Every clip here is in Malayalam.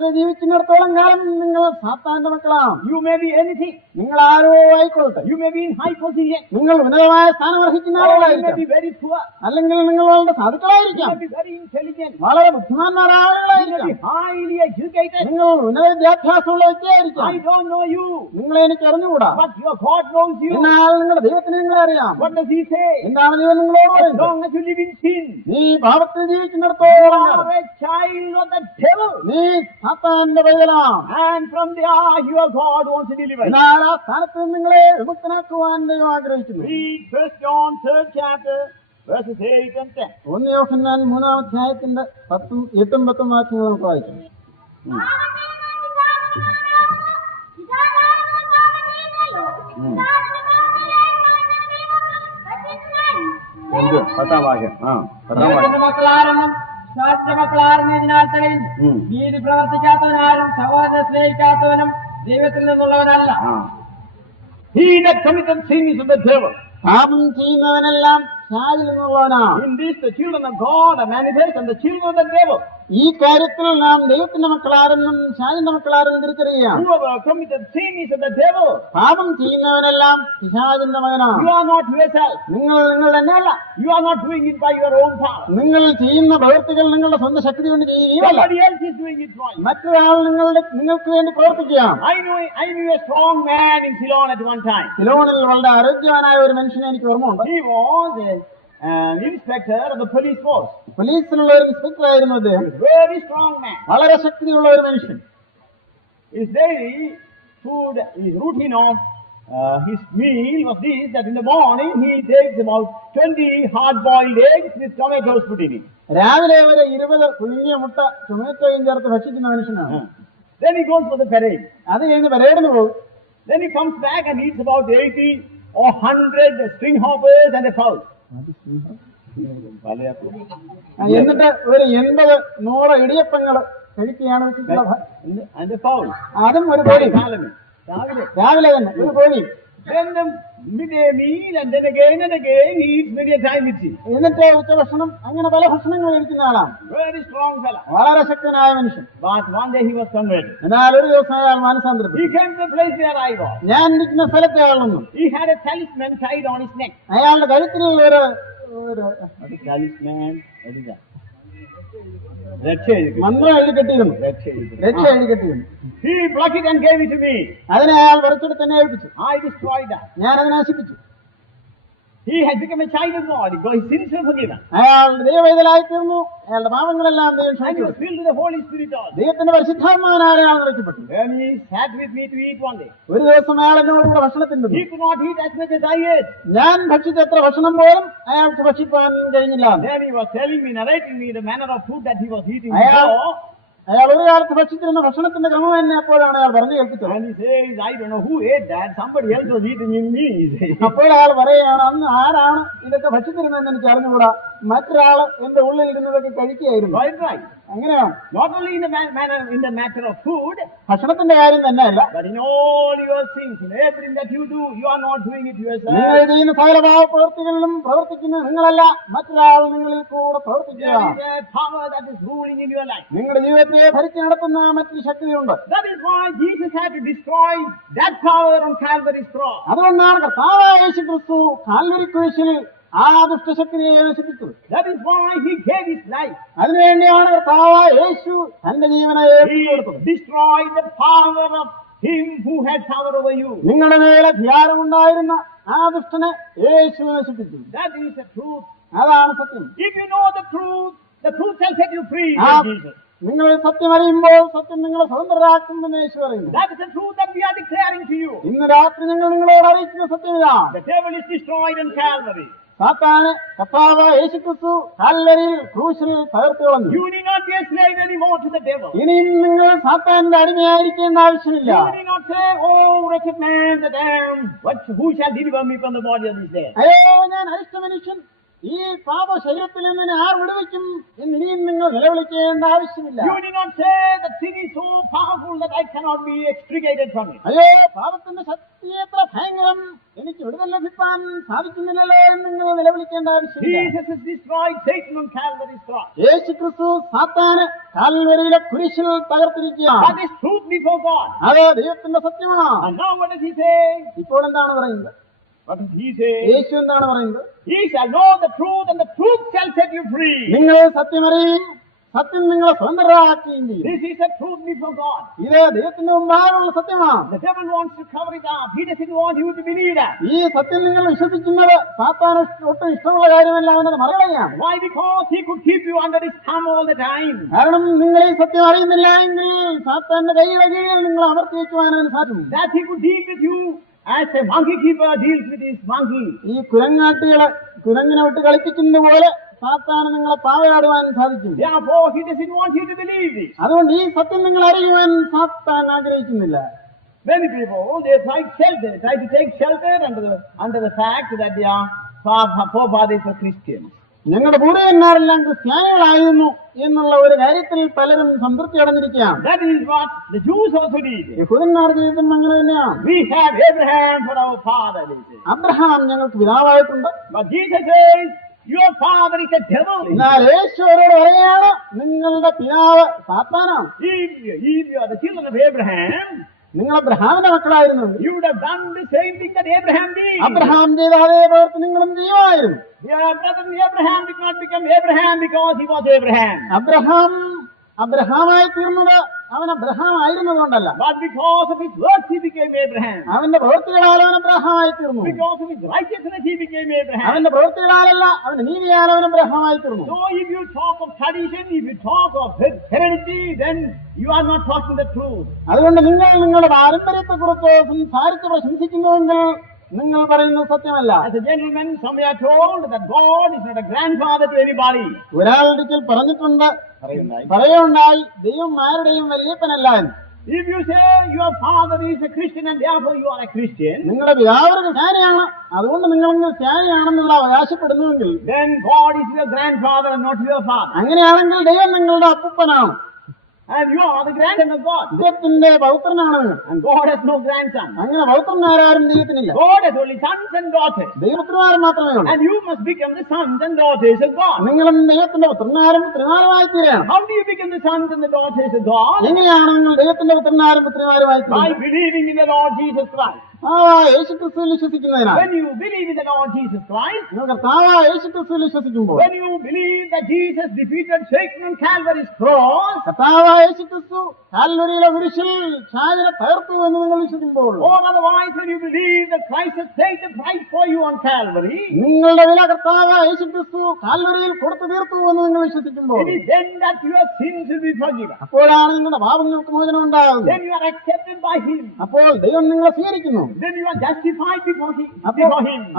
പാപത്തിൽ ജീവിക്കുന്നിടത്തോളം കാലം നിങ്ങൾ സാത്താന്റെ മക്കളാണ്. You may be anything. നിങ്ങൾ ആരോ ആയിക്കൊള്ളട്ടെ. You may be in high position. നിങ്ങൾ ഉന്നതമായ സ്ഥാനം അർഹിക്കുന്ന You may ആളുകളായിരിക്കാം. be very poor. അല്ലെങ്കിൽ നിങ്ങൾ വളരെ You സാധുക്കളായിരിക്കാം. may be very intelligent. വളരെ ബുദ്ധിമാന്മാരായ You may ആളുകളായിരിക്കാം. be highly educated. നിങ്ങൾ ഉന്നത വിദ്യാഭ്യാസമുള്ള വ്യക്തിയായിരിക്കാം. I don't know you, നിങ്ങളെ എനിക്ക് അറിഞ്ഞുകൂടാ. but your God knows you. എന്നാൽ നിങ്ങളുടെ ദൈവത്തിന് നിങ്ങളെ അറിയാം. What does he say? എന്താണ് ദൈവം നിങ്ങളോട് As പറയുന്നത്? long as you live in sin, നീ പാപത്തിൽ you ജീവിക്കുന്നിടത്തോളം are കാലം a child of the devil. നീ സാത്താന്റെ പൈതലാണ്. And from there, your God wants to deliver you. എന്നാൽ ആ സ്ഥാനത്ത് നിന്ന് നിങ്ങളെ വിമുക്തനാക്കുവാൻ ദൈവം ആഗ്രഹിക്കുന്നു. Read 1 John 3rd chapter, verses 8 and 10. 1 യോഹന്നാൻ 3-ാം അധ്യായത്തിന്റെ 8-ഉം 10-ഉം വാക്യങ്ങൾ നമുക്ക് വായിക്കാം. എന്ത്? 10-ാം വാക്യം. 10-ാം വാക്യം. മക്കളാരെന്നും മക്കളാരെന്നതിനാൽ തെളിയും. നീതി പ്രവർത്തിക്കാത്തവനാരും സഹോദരനെ സ്നേഹിക്കാത്തവനും ദൈവത്തിൽ നിന്നുള്ളവനല്ല. He that committeth sin is of the devil. പാപം ചെയ്യുന്നവനെല്ലാം Shajil നിന്നുള്ളവനാണ്. In this, the children of God are manifest and the children of the devil. ഈ കാര്യത്തിൽ നാം ദൈവത്തിന്റെ മക്കളാരെന്നും ഷാജിന്റെ മക്കളാരെന്നും തിരിച്ചറിയാം. Whoever committed sin is of the devil. പാപം ചെയ്യുന്നവനെല്ലാം പിശാചിന്റെ മകനാണ്. You are not yourself. നിങ്ങൾ തന്നെയല്ല. You are not doing it by your own power. നിങ്ങൾ ചെയ്യുന്ന പ്രവൃത്തികൾ നിങ്ങളുടെ സ്വന്തം ശക്തി കൊണ്ട് ചെയ്യുകയല്ല. Somebody else is doing it for you. മറ്റൊരാൾ നിങ്ങൾക്ക് വേണ്ടി പ്രവർത്തിക്കുകയാണ്. I knew a strong man in Ceylon at one time. സിലോണിൽ വളരെ ആരോഗ്യവാനായ ഒരു മനുഷ്യനെ എനിക്ക് ഓർമ്മയുണ്ട്. He was an inspector of the police force. പോലീസിലുള്ള ഒരു ഇൻസ്പെക്ടർ ആയിരുന്നു അദ്ദേഹം. He was a very strong man. വളരെ ശക്തിയുള്ള ഒരു മനുഷ്യൻ. His daily food, his routine of his meal was this, that in the morning he takes about 20 hard-boiled eggs with tomatoes put in it. രാവിലെ ഒരു 20 പുഴുങ്ങിയ മുട്ട ടൊമാറ്റോയും ചേർത്ത് ഭക്ഷിക്കുന്ന മനുഷ്യനാണ്. Then he goes for the parade. അത് കഴിഞ്ഞ് പരേഡിന് പോകും. Then he comes back and eats about 80 or 100 string hoppers and a fowl. എന്നിട്ട് ഒരു 80-100 ഇടിയപ്പങ്ങൾ കഴിക്കുകയാണ് വെച്ചിട്ടുള്ളത്. And a fowl. അതും ഒരു കോഴി. രാവിലെ തന്നെ ഒരു കോഴി. Then the midday meal and then again he eats many a time with it. എന്നിട്ട് ഉച്ചഭക്ഷണം, അങ്ങനെ പല ഭക്ഷണങ്ങൾ കഴിക്കുന്ന ആളാണ്. Very strong fellow. വളരെ ശക്തനായ മനുഷ്യൻ. But one day he was converted. എന്നാൽ ഒരു ദിവസം അയാൾ മാനസാന്തരപ്പെട്ടു. He came to the place where I was. ഞാൻ ഇരിക്കുന്ന സ്ഥലത്തെ ആൾ വന്നു. He had a talisman tied on his neck. അയാളുടെ കഴുത്തിൽ ഒരു Talisman, what is that? മന്ത്രം എഴുതി കെട്ടിയിരുന്നു. രക്ഷ എഴുതി കെട്ടിയിരുന്നു. He plucked it and gave it to me. അതിനെ അയാൾ വരച്ചെടുത്ത് തന്നെ ഏൽപ്പിച്ചു. I destroyed that. ഞാൻ അതിനെ നശിപ്പിച്ചു. He had become a child of God. His sins were forgiven. അയാൾ ദൈവവേദലായി തീർന്നു. അയാളുടെ പാപങ്ങളെല്ലാം ദൈവം And he ക്ഷമിച്ചു. was filled with the Holy Spirit also. ദൈവത്തിന്റെ പരിശുദ്ധാത്മാവിനാൽ അയാൾ നിറയ്ക്കപ്പെട്ടു. Then he sat with me to eat one day. ഒരു ദിവസം അയാൾ എന്നോട് കൂടെ ഭക്ഷണത്തിന് He could not eat as much as I ate. ഞാൻ ഭക്ഷിച്ച എത്ര ഭക്ഷണം പോലും അയാൾക്ക് ഭക്ഷിക്കാൻ കഴിഞ്ഞില്ല. Then he was telling me, narrating me the manner of food that he was eating. അയാൾ ഒരു കാലത്ത് ഭക്ഷിച്ചിരുന്ന ഭക്ഷണത്തിന്റെ ക്രമം തന്നെ അപ്പോഴാണ് അയാൾ പറഞ്ഞു കേൾപ്പിച്ചത്. And he says, I don't know who ate that. Somebody else was eating in me. അപ്പോൾ അയാൾ പറയുകയാണ്, അന്ന് ആരാണ് ഇതൊക്കെ ഭക്ഷിച്ചിരുന്നതെന്ന് എനിക്ക് അറിഞ്ഞുകൂടാ, മറ്റൊരാള് എന്റെ ഉള്ളിൽ ഇരുന്നതൊക്കെ കഴിക്കുകയായിരുന്നു. Right. അങ്ങനെയാണ്. Not only in the matter of food, ഭക്ഷണത്തിന്റെ കാര്യം തന്നെയല്ല, but in all your things, in everything that you do, you are not doing it yourself. നിങ്ങൾ ചെയ്യുന്ന സകല പ്രവൃത്തികളിലും പ്രവർത്തിക്കുന്ന നിങ്ങളല്ല, മറ്റൊരാൾ നിങ്ങളിൽ കൂടെ പ്രവർത്തിക്കുക. There is a power that is ruling in your life. നിങ്ങളുടെ ജീവിതത്തെ ഭരിച്ചു നടത്തുന്ന മറ്റൊരു ശക്തിയുണ്ട്. That is why Jesus had to destroy that power on Calvary's cross. അതുകൊണ്ടാണ് കർത്താവായ യേശു ക്രിസ്തു കാൽവരി കുരിശിൽ ആ ദുഷ്ടശക്തിയെ നശിപ്പിച്ചത്. That is why he gave his life. അതിനുവേണ്ടിയാണ് കർത്താവായ യേശു തന്റെ ജീവനെ ഏൽപ്പിച്ചു. He destroyed the power of him who had power over you. നിങ്ങളുടെ മേൽ അധികാരമുണ്ടായിരുന്ന ആ ദുഷ്ടനെ യേശു നശിപ്പിച്ചു. That is the truth. അതാണ് സത്യം. If you know the truth shall set you free. Jesus. നിങ്ങൾ സത്യം അറിയുമ്പോൾ സത്യം നിങ്ങളെ സ്വതന്ത്രരാക്കുമെന്ന് യേശു പറയുന്നു. That is the truth that we are declaring to you. ഇന്ന് രാത്രി ഞങ്ങൾ നിങ്ങളോട് അറിയിക്കുന്ന സത്യം ഇതാണ്. The devil is destroyed on Calvary. സാത്താനെ കർത്താവായ യേശു ക്രിസ്തു കാൽവരിയിൽ ക്രൂശിൽ തകർത്തു കളഞ്ഞു. You need not be a slave anymore to the devil. ഇനിയും നിങ്ങൾ സാത്താന്റെ അടിമയായിരിക്കേണ്ട ആവശ്യമില്ല. You need not say, oh wretched man that I am, who shall deliver me from the body of this death? അയ്യോ ഞാൻ അരിഷ്ട മനുഷ്യൻ, ഈ പാപ ശരീരത്തിൽ നിന്ന് ആർ വിടുവിക്കും എന്ന് ഇനിയും നിങ്ങൾ നിലവിളിക്കേണ്ട ആവശ്യമില്ല. You need not say that sin is so powerful that I cannot be extricated from it. അയ്യോ പാപത്തിന്റെ ശക്തി എത്ര ഭയങ്കരം, എനിക്ക് വിടുതൽ ലഭിക്കാൻ സാധിക്കുന്നില്ലല്ലോ എന്ന് നിങ്ങൾ നിലവിളിക്കേണ്ട ആവശ്യമില്ല. Jesus has destroyed Satan on Calvary's cross. യേശു ക്രിസ്തു സാത്താനെ കാൽവരിയിലെ കുരിശിൽ തകർത്തിരിക്കുകയാണ്. That is truth before God. അത് ദൈവത്തിന്റെ സത്യമാണ്. And now what does he say? ഇപ്പോൾ എന്താണ് പറയുന്നത്? What does he say? യേശു എന്താണ് പറയുന്നത്? He shall know the truth and the truth shall set you free. നിങ്ങൾ സത്യമറിയും, സത്യം നിങ്ങളെ സ്വതന്ത്രരാക്കുകയും ചെയ്യും. This is the truth before God. ഇത് ദൈവത്തിന്റെ മുമ്പാകെയുള്ള സത്യമാണ്. The devil wants to cover it up. He doesn't want you to believe that. ഈ സത്യം നിങ്ങൾ വിശ്വസിക്കുന്നത് സാത്താന് ഒട്ടും ഇഷ്ടമുള്ള കാര്യമല്ല, അവനത് മറകളയാണ്. Why? Because he could keep you under his thumb all the time. കാരണം നിങ്ങൾ ഈ സത്യം അറിയുന്നില്ല എങ്കിൽ സാത്താന്റെ കൈയുടെ കീഴിൽ നിങ്ങൾ അമർത്തി വയ്ക്കുവാൻ അവന് സാധിക്കും. That he could deal with you as a monkey keeper deals with his monkey. ഈ കുരങ്ങാട്ടികളെ കുരങ്ങിനെ വിട്ട് കളിപ്പിക്കുന്നത് പോലെ സാത്താന് നിങ്ങളെ പാവയാടുവാൻ സാധിക്കും. Therefore, he doesn't want you to believe this. അതുകൊണ്ട് ഈ സത്യം നിങ്ങൾ അറിയുവാൻ സാത്താൻ ആഗ്രഹിക്കുന്നില്ല. Many people, they try to take shelter under the fact that their forefathers were Christians. ഞങ്ങളുടെ പൂർവ്വന്മാരെല്ലാം ക്രിസ്ത്യാനികളായിരുന്നു എന്നുള്ള ഒരു കാര്യത്തിൽ പലരും സംതൃപ്തി അടഞ്ഞിരിക്കുകയാണ്. That is what the Jews also did. യഹൂദന്മാർ ചെയ്തതും അങ്ങനെ തന്നെയാണ്. We have Abraham for our father, they say. Abraham ഞങ്ങൾക്ക് പിതാവായിട്ടുണ്ട്. But Jesus says, your father is a devil. എന്നാൽ യേശു അവരോട് പറയുകയാണ്, നിങ്ങളുടെ പിതാവ് സാത്താനാണ്. If you are the children of Abraham, നിങ്ങൾ അബ്രഹാമിന്റെ മക്കളായിരുന്നു, you would have done the same thing that Abraham did. Abraham ചെയ്ത അതേ പ്രവൃത്തി നിങ്ങളും ചെയ്യുമായിരുന്നു. Your brother Abraham did not become Abraham because he was Abraham. അബ്രഹാമായി തീർന്നത് അവൻ Abraham ആയിരുന്നതുകൊണ്ടല്ല, But because of his works he became Abraham. അവന്റെ പ്രവൃത്തികളാൽ അവൻ അബ്രഹാമായി തീർന്നു. Because of his righteousness he became Abraham. അവന്റെ പ്രവൃത്തികളാലല്ല, അവന്റെ നീതിയാൽ അവൻ അബ്രഹാമായി തീർന്നു. So if you talk of tradition, if you talk of heredity, then you are not talking the truth. അതുകൊണ്ട് നിങ്ങൾ നിങ്ങളുടെ പാരമ്പര്യത്തെക്കുറിച്ച് സംസാരിച്ച് പ്രശംസിക്കുന്നുവെങ്കിൽ നിങ്ങൾ പറയുന്നത് സത്യമല്ല. As a gentleman, somewhere told that God is not a grandfather to anybody. ഒരാളൊരിക്കൽ പറയുണ്ടായി, ദൈവം ആരുടെയും വല്യപ്പനല്ല എന്ന്. If you say your father is a Christian and therefore you are a Christian, നിങ്ങളുടെ പിതാവ് ഒരു ക്രിസ്ത്യാനിയാണ്, അതുകൊണ്ട് നിങ്ങൾ ക്രിസ്ത്യാനിയാണെന്നുള്ള അവകാശപ്പെടുന്നുവെങ്കിൽ, then God is your grandfather and not your father. അങ്ങനെയാണെങ്കിൽ ദൈവം നിങ്ങളുടെ അപ്പൂപ്പനാണ്. And you are the grandson of God. ദൈവത്തിന്റെ പൗത്രനാണ് നിങ്ങൾ. And God has no grandson. അങ്ങനെ പൗത്രന്മാരാരും ദൈവത്തിനില്ല. God has only sons and daughters. ദൈവപുത്രന്മാർ മാത്രമേ ഉള്ളൂ. And you must become the sons and daughters of God. നിങ്ങളും ദൈവത്തിന്റെ പുത്രന്മാരും പുത്രിമാരുമായി തീരുകയാണ്. How do you become the sons and the daughters of God? എങ്ങനെയാണ് നിങ്ങൾ ദൈവത്തിന്റെ പുത്രന്മാരും പുത്രിമാരുമായി By തീരുന്നത്? believing in the Lord Jesus Christ. യേശുക്രിസ്തുവിൽ വിശ്വസിക്കുന്നതിനാൽ. When you believe in the Lord Jesus Christ, നിങ്ങൾ കർത്താവായ യേശുക്രിസ്തുവിൽ വിശ്വസിക്കുമ്പോൾ, when you believe that Jesus defeated Satan on Calvary's cross, കർത്താവായ യേശുക്രിസ്തു കാൽവരിയിലെ കുരിശിൽ ഷാജിനെ തകർത്തു എന്ന് നിങ്ങൾ വിശ്വസിക്കുമ്പോൾ, or otherwise when you believe that Christ has paid the price for you on Calvary, നിങ്ങളുടെ വില കർത്താവായ യേശുക്രിസ്തു കാൽവരിയിൽ കൊടുത്തു തീർത്തു എന്ന് നിങ്ങൾ വിശ്വസിക്കുമ്പോൾ, it is then that your sins will be forgiven. അപ്പോഴാണ് നിങ്ങളുടെ പാപങ്ങൾക്ക് മോചനം ഉണ്ടാകുന്നത്. Then you are accepted by Him. അപ്പോൾ ദൈവം നിങ്ങളെ സ്വീകരിക്കുന്നു. Then you are justified before Him.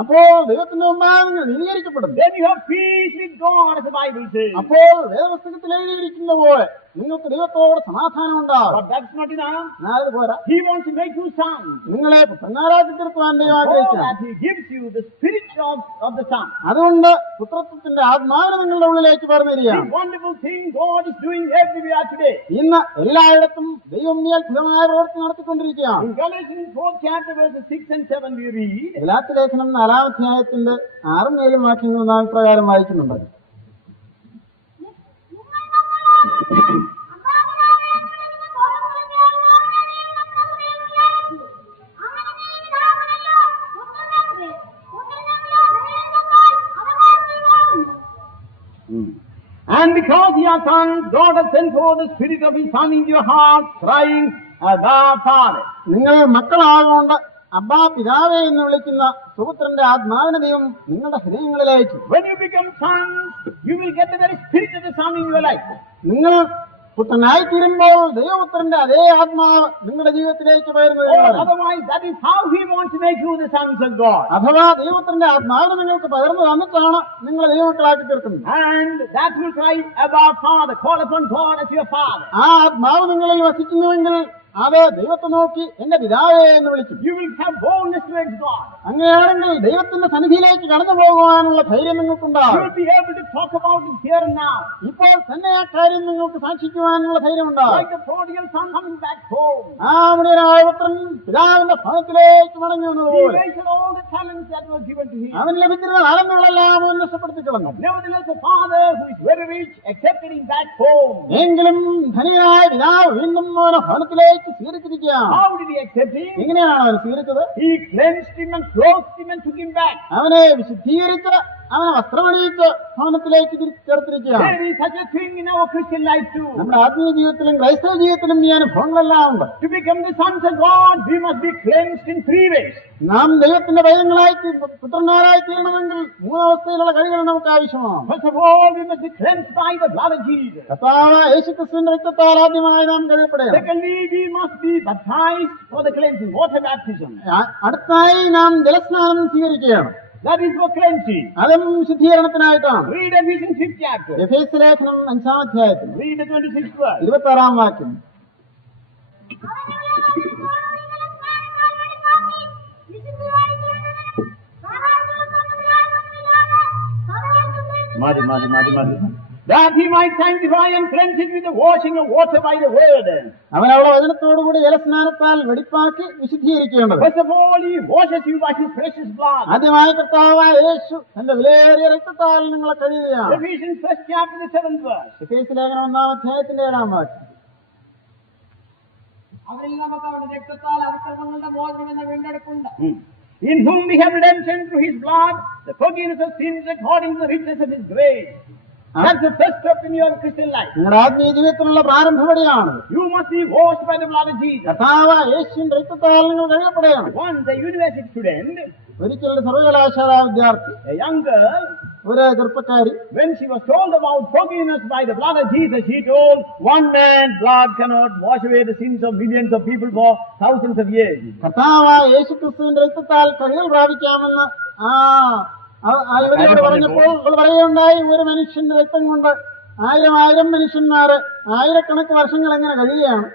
അപ്പോൾ ദൈവത്തിന്റെ മുമ്പാകെ നിങ്ങൾ നീതീകരിക്കപ്പെടും. Then you have peace with God, as the Bible says. അപ്പോൾ വേദപുസ്തകത്തിൽ എഴുതിയിരിക്കുന്ന പോലെ നിങ്ങൾക്ക് ദൈവത്തോട് സമാധാനം ഉണ്ടാകും. But that's not enough. അത് പോരാ. He wants to make you sons. നിങ്ങളെ പുത്രന്മാരാക്കി തീർക്കുവാൻ ദൈവം So ആഗ്രഹിക്കുന്നു. that He gives you the spirit of the Son. അതുകൊണ്ട് പുത്രത്വത്തിന്റെ ആത്മാവിനെ നിങ്ങളുടെ ഉള്ളിലേക്ക് പറഞ്ഞിരിക്കുകയാണ്. This wonderful thing God is doing everywhere today. ഇന്ന് എല്ലായിടത്തും ദൈവം ഈ അത്ഭുതമായ പ്രവൃത്തി നടത്തിക്കൊണ്ടിരിക്കുകയാണ്. In Galatians 4th chapter verses 6 and 7 we read, Galatia ലേഖനം 4-ാം അധ്യായത്തിന്റെ 6ഉം 7ഉം വാക്യങ്ങൾ നാം പ്രകാരം വായിക്കുന്നുണ്ട്. and because ye are sons, God hath sent forth the Spirit of His Son into your heart, crying, Abba, Father. നിങ്ങൾ മക്കളാകൊണ്ട് അബ്ബാ പിതാവേ എന്ന് വിളിക്കുന്ന സുപുത്രന്റെ ആത്മാവിനെ ദൈവം നിങ്ങളുടെ ഹൃദയങ്ങളിലേക്ക്. When you become sons, you will get the very Spirit of the Son in your life. നിങ്ങൾ പുത്രനായി തീരുമ്പോൾ ദൈവപുത്രന്റെ അതേ ആത്മാവ് നിങ്ങളുടെ ജീവിതത്തിലേക്ക് വരുന്നത്. Otherwise, that is how He wants to make you the sons of God. അഥവാ ദൈവപുത്രന്റെ ആത്മാവിനെ നിങ്ങൾക്ക് പകർന്നു തന്നിട്ടാണ് നിങ്ങളെ ദൈവമക്കളാക്കി തീർക്കുന്നത്. And that will cry, Abba, Father, call upon God as your Father. ആ ആത്മാവ് നിങ്ങളിൽ വസിക്കുന്നുവെങ്കിൽ അത് ദൈവത്തെ നോക്കി എന്റെ പിതാവേ എന്ന് വിളിക്കും. You will have boldness towards God. അങ്ങനെയാണെങ്കിൽ ദൈവത്തിന്റെ സന്നിധിയിലേക്ക് കടന്നു പോകുവാനുള്ള ധൈര്യം You നിങ്ങൾക്കുണ്ടാകും. will be able to talk about it here and now. ഇപ്പോൾ തന്നെ ആ കാര്യം നിങ്ങൾക്ക് സാക്ഷിക്കുവാനുള്ള ധൈര്യം ഉണ്ടാകും. Like the prodigal son coming back home. ആ മുടിയനായ പുത്രൻ പിതാവിന്റെ ഭവനത്തിലേക്ക് മടങ്ങി He വന്നതുപോലെ wasted all the talents that were given to him. അവൻ ലഭിച്ചിരുന്ന താലന്തുകളെല്ലാം അവൻ നഷ്ടപ്പെടുത്തി കളഞ്ഞു. Nevertheless, the father who is very rich accepted him back home. എങ്കിലും ധനികനായ പിതാവ് വീണ്ടും അവനെ ഭവനത്തിലേക്ക് സ്വീകരിച്ചിരിക്കുകയാണ്. How did he accept him? എങ്ങനെയാണ് അവൻ സ്വീകരിച്ചത്? He cleansed him and clothed him and took him back. അവനെ വിശുദ്ധീകരിച്ച് അവനെ വസ്ത്രമണിയിച്ച് ഭവനത്തിലേക്ക് ചേർത്തിരിക്കുകയാണ്. There is such a thing in our Christian life too. നമ്മുടെ ആത്മീയ ജീവിതത്തിലും ക്രൈസ്തവ ജീവിതത്തിലും ഈ അനുഭവങ്ങളെല്ലാം ഉണ്ട്. To become the sons of God, we must be cleansed in 3 ways. നാം ദൈവത്തിന്റെ പൈതങ്ങളായി പുത്രന്മാരായി തീരണമെങ്കിൽ 3 അവസ്ഥയിലുള്ള കഴിവുകൾ നമുക്ക് ആവശ്യമാണ്. First of all, we must be cleansed by the blood of Jesus. കർത്താവ് യേശുക്രിസ്തുവിന്റെ രക്തത്താൽ ആദ്യമായി നാം കഴിയപ്പെടുകയാണ്. Secondly, we must be baptized for the cleansing, water baptism. അടുത്തായി നാം ജലസ്നാനം സ്വീകരിക്കുകയാണ്. That is for cleansing. അതും ശുദ്ധീകരണത്തിനായിട്ടാണ്. Read Ephesians 5th chapter. എഫേസ്യ ലേഖനം 5-ാം അധ്യായത്തിൽ Read the 26th verse. 26-ാം വാക്യം. Madi. That he might sanctify and cleanse it with the washing of water by the word. അവൻ അവളെ വചനത്തോടുകൂടി ജലസ്നാനത്താൽ വെടിപ്പാക്കി വിശുദ്ധീകരിക്കേണ്ടത്. First of all, he washes you by his precious blood. ആദ്യമായി കർത്താവായ യേശു തന്റെ വിലയേറിയ രക്തത്താൽ നിങ്ങളെ കഴുകുകയാണ്. Ephesians 1st chapter, the 7th verse. എഫേസ്യ ലേഖനം 1-ാം അധ്യായത്തിന്റെ 7-ാം വാക്യം. അവരിൽ നമുക്ക് അവരുടെ രക്തത്താൽ അതിക്രമങ്ങളുടെ മോചനം എന്ന വീണ്ടെടുപ്പുണ്ട്. In whom we have redemption through his blood, the forgiveness of sins according to the riches of his grace. That's the first step in your Christian life. നിങ്ങളുടെ ആത്മീയ ജീവിതത്തിലുള്ള പ്രാരംഭപടിയാണ്. You must be washed by the blood of Jesus. കർത്താവായ യേശുവിന്റെ രക്തത്താൽ നിങ്ങൾ കഴുകപ്പെടുകയാണ്. Once a university student, ഒരിക്കൽ ഒരു സർവകലാശാല വിദ്യാർത്ഥി, a young girl, ഒരു ചെറുപ്പക്കാരി, when she was told about forgiveness by the blood of Jesus, she told, one man's blood cannot wash away the sins of millions of people for thousands of years. കർത്താവായ യേശുക്രിസ്തുവിന്റെ രക്തത്താൽ കഴുകൽ പ്രാപിക്കാമെന്ന് യുവതിയോട് പറഞ്ഞപ്പോൾ അവൾ പറയുകയുണ്ടായി, ഒരു മനുഷ്യന്റെ രക്തം കൊണ്ട് 1000 മനുഷ്യന്മാര് 1000കണക്കിന് വർഷങ്ങൾ എങ്ങനെ കഴിയുകയാണ്?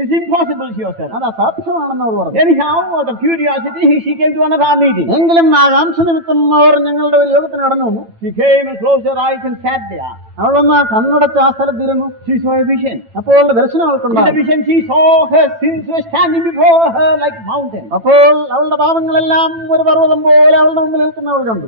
It's impossible, she was saying. അത് അസാധ്യമാണെന്ന് അവൾ പറഞ്ഞു. Anyhow, out of curiosity, she came to another meeting. എങ്കിലും ആകാംക്ഷ നിമിത്തം അവർ ഞങ്ങളുടെ ഒരു യോഗത്തിന് കടന്നു വന്നു. She came and closed her eyes and sat there. അവളൊന്ന് കണ്ണടച്ച് ആ സ്ഥലത്തിരുന്നു. She saw a vision. അപ്പോൾ അവളുടെ ദർശനം In the അവൾക്കുണ്ടായി. vision, she saw her sins were standing before her like mountains. അപ്പോൾ അവളുടെ പാപങ്ങളെല്ലാം ഒരു പർവ്വതം പോലെ അവളുടെ മുമ്പിൽ നിൽക്കുന്നവൾ കണ്ടു.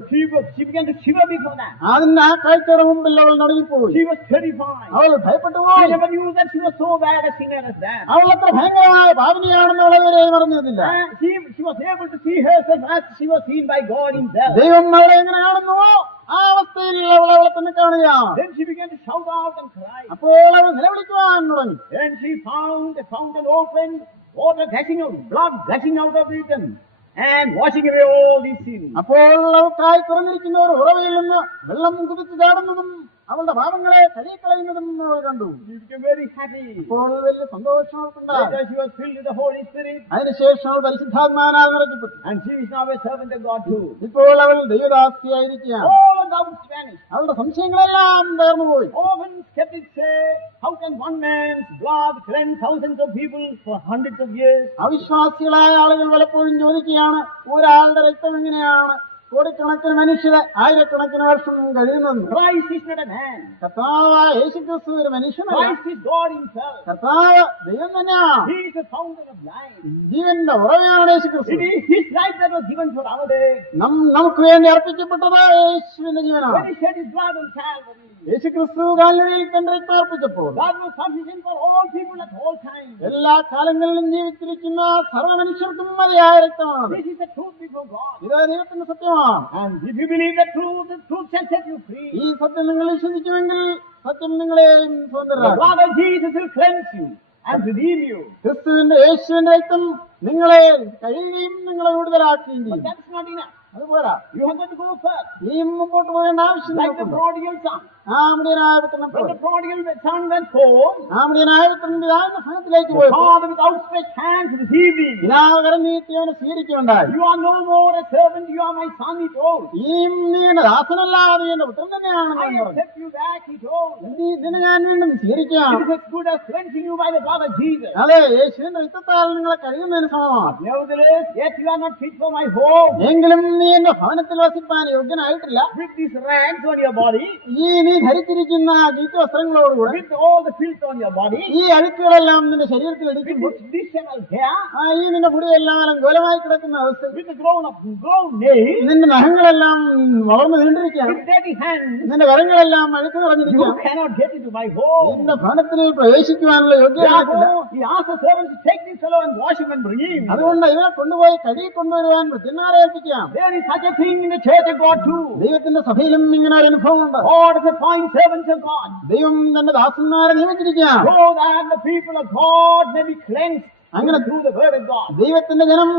She began to shiver before that. അതിന്റെ ആ കാഴ്ചയുടെ മുമ്പിൽ അവൾ നടുങ്ങിപ്പോയി. She was terrified. അവൾ ഭയപ്പെട്ടു She പോയി. never knew that she was so bad a sinner as that. അവൾ അത്ര ഭയങ്കരമായ പാപിനിയാണെന്ന് അവൾ ഇതുവരെയും അറിഞ്ഞിരുന്നില്ല. She was able to see herself as she was seen by God himself. ദൈവം അവളെ എങ്ങനെ കാണുന്നുവോ ആ അവസ്ഥയിൽ അവളെ തന്നെ കാണുകയാണ്. Then she began to shout out and cry. അപ്പോൾ അവൾ നിലവിളിക്കുവാൻ തുടങ്ങി. Then she found a fountain open, water gushing out, blood gushing out of it and washing away all these sins. അപ്പോൾ അവൾക്കായി തുറന്നിരിക്കുന്ന ഒരു ഉറവയിൽ നിന്ന് വെള്ളം കുതിച്ചു ചാടുന്നതും അവളുടെ പാപങ്ങളെ കഴുകിക്കളയുന്നതും അവൾ കണ്ടു. She became very happy. അപ്പോൾ വലിയ സന്തോഷം അവൾക്കുണ്ടായി. Later she was filled with the Holy Spirit. അതിനുശേഷം അവൾ പരിശുദ്ധാത്മാവിനാൽ നിറയ്ക്കപ്പെട്ടു. And she is now a servant of God too. ഇപ്പോൾ അവൾ ദൈവദാസിയായിരിക്കുകയാണ്. All doubts vanished. അവളുടെ സംശയങ്ങളെല്ലാം തകർന്നുപോയി. Often skeptics say, how can one man's blood cleanse thousands of people for hundreds of years? അവിശ്വാസികളായ ആളുകൾ പലപ്പോഴും ചോദിക്കുകയാണ്, ഒരാളുടെ രക്തം എങ്ങനെയാണ് കോടിക്കണക്കിന് മനുഷ്യരെ 1000കണക്കിന് വർഷം കഴിയുന്നത്? Christ is not a man. കർത്താവായ യേശുക്രിസ്തു ഒരു മനുഷ്യനല്ല. Christ is God himself. കർത്താവ് ദൈവം തന്നെയാണ്. He is the fountain of life. ജീവന്റെ ഉറവയാണ് യേശുക്രിസ്തു. It is his life that was given for our day. നമുക്ക് വേണ്ടി അർപ്പിക്കപ്പെട്ടത് യേശുവിന്റെ ജീവനാണ്. When he shed his blood on Calvary, യേശുക്രിസ്തു കാൽവരിയിൽ തന്റെ രക്തം അർപ്പിച്ചപ്പോൾ that was sufficient for all people at all times. എല്ലാ കാലങ്ങളിലും ജീവിച്ചിരിക്കുന്ന സർവ്വ മനുഷ്യർക്കും മതിയായ രക്തമാണ്. This is the truth before God. ഇത് ദൈവത്തിന്റെ സത്യമാണ്. And if you believe the truth shall set you free. ഈ സത്യം നിങ്ങൾ വിശ്വസിക്കുമെങ്കിൽ സത്യം നിങ്ങളെയും The സ്വതന്ത്രരാക്കും. blood of Jesus will cleanse you and redeem you. യേശുവിന്റെ രക്തം നിങ്ങളെ കഴിയുകയും നിങ്ങളെ വിടുതലാക്കുകയും But ചെയ്യും. that's not enough. അതുപോരാ, You have got to go further. ഈ മുമ്പോട്ട് പോകേണ്ട ആവശ്യം Like the നമുക്കുണ്ട്. prodigal son. ആമടിയനായ പുത്രനെ When പോലെ. the prodigal son went home, ആമടിയനായ പുത്രൻ പിതാവിന്റെ ഭവനത്തിലേക്ക് the പോയപ്പോൾ father with outstretched hands received him. പിതാവ് കരനീട്ടി അവനെ സ്വീകരിക്കുകയുണ്ടായി. You are no more a servant, you are my son, he told. ഈ നീ എന്റെ ദാസനല്ല, നീ എന്റെ പുത്രൻ തന്നെയാണെന്ന് I അവൻ പറഞ്ഞു. accept you back, he told. ഇതിനെ ഞാൻ വീണ്ടും സ്വീകരിക്കുകയാണ്. It is as good as cleansing you by the blood of Jesus. അതെ, യേശുവിന്റെ രക്തത്താൽ നിങ്ങളെ കഴിയുന്നതിന് സമമാണ്. Nevertheless, yet you are not fit for my home. എങ്കിലും നീ എന്റെ ഭവനത്തിൽ വസിപ്പാൻ യോഗ്യനായിട്ടില്ല. With these rags on your body, നീ ധരിച്ചിരിക്കുന്ന ഗീറ്റ് വസ്ത്രങ്ങളോടുകൂടെ, with all the filth on your body, ഈ അഴുക്കുകളെല്ലാം നിന്റെ ശരീരത്തിൽ with ഇടിക്കുമ്പോൾ, this disheveled hair, ഈ നിന്റെ മുടിയെല്ലാം അലങ്കോലമായി കിടക്കുന്ന അവസ്ഥ, with the grown nails, നിന്റെ നഖങ്ങളെല്ലാം വളർന്നു നീണ്ടിരിക്കുകയാണ്, with dirty hands, നിന്റെ കരങ്ങളെല്ലാം അഴുക്ക് you നിറഞ്ഞിരിക്കുകയാണ്. cannot get into my home. എന്റെ ഭവനത്തിൽ പ്രവേശിക്കുവാനുള്ള യോഗ്യനായിട്ടില്ല. Therefore, he asked the servants to take this fellow and wash him and bring him. അതുകൊണ്ട് ഇവരെ കൊണ്ടുപോയി കഴുകി കൊണ്ടുവരുവാൻ വൃദ്ധന്മാരെ ഏൽപ്പിക്കാം. There is such a thing in the church of God too. ദൈവത്തിന്റെ സഭയിലും ഇങ്ങനെ ഒരു അനുഭവമുണ്ട്. God is appointing servants of God, ദൈവം തന്റെ ദാസന്മാരെ നിയമിച്ചിരിക്കുകയാണ്. so that the people of God may be cleansed through the word of God. ദൈവത്തിന്റെ ജനം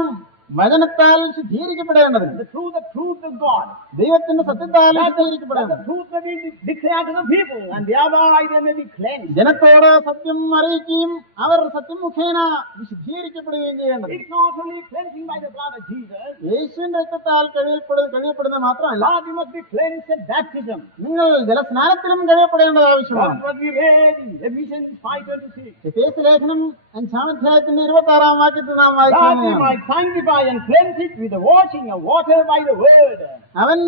വചനത്താൽ ശുദ്ധീകരിക്കപ്പെടേണ്ടത്, The truth of God. ദൈവത്തിന്റെ സത്യത്താൽ That the ശുദ്ധീകരിക്കപ്പെടേണ്ടത്. truth may be declared to the people, and thereby they may be cleansed. ജനത്തോട് സത്യം അറിയിക്കുകയും അവർ സത്യം മുഖേന വിശുദ്ധീകരിക്കപ്പെടുകയും ചെയ്യേണ്ടത്. It's not only cleansing by the blood of Jesus, യേശുവിന്റെ രക്തത്താൽ കഴിയപ്പെടുന്നത് മാത്രമല്ല, but you must be cleansed at baptism. നിങ്ങൾ ജലസ്നാനത്തിലും കഴിയപ്പെടേണ്ടത് ആവശ്യമാണ്. That's what we read in Ephesians 5:26. എഫേസ്യ ലേഖനം 5-ാം അധ്യായത്തിന്റെ 26-ാം വാക്യത്തിൽ നാം That we വായിക്കുന്നതാണ്. might sanctify and cleanse it with the washing of water by the word. അവൻ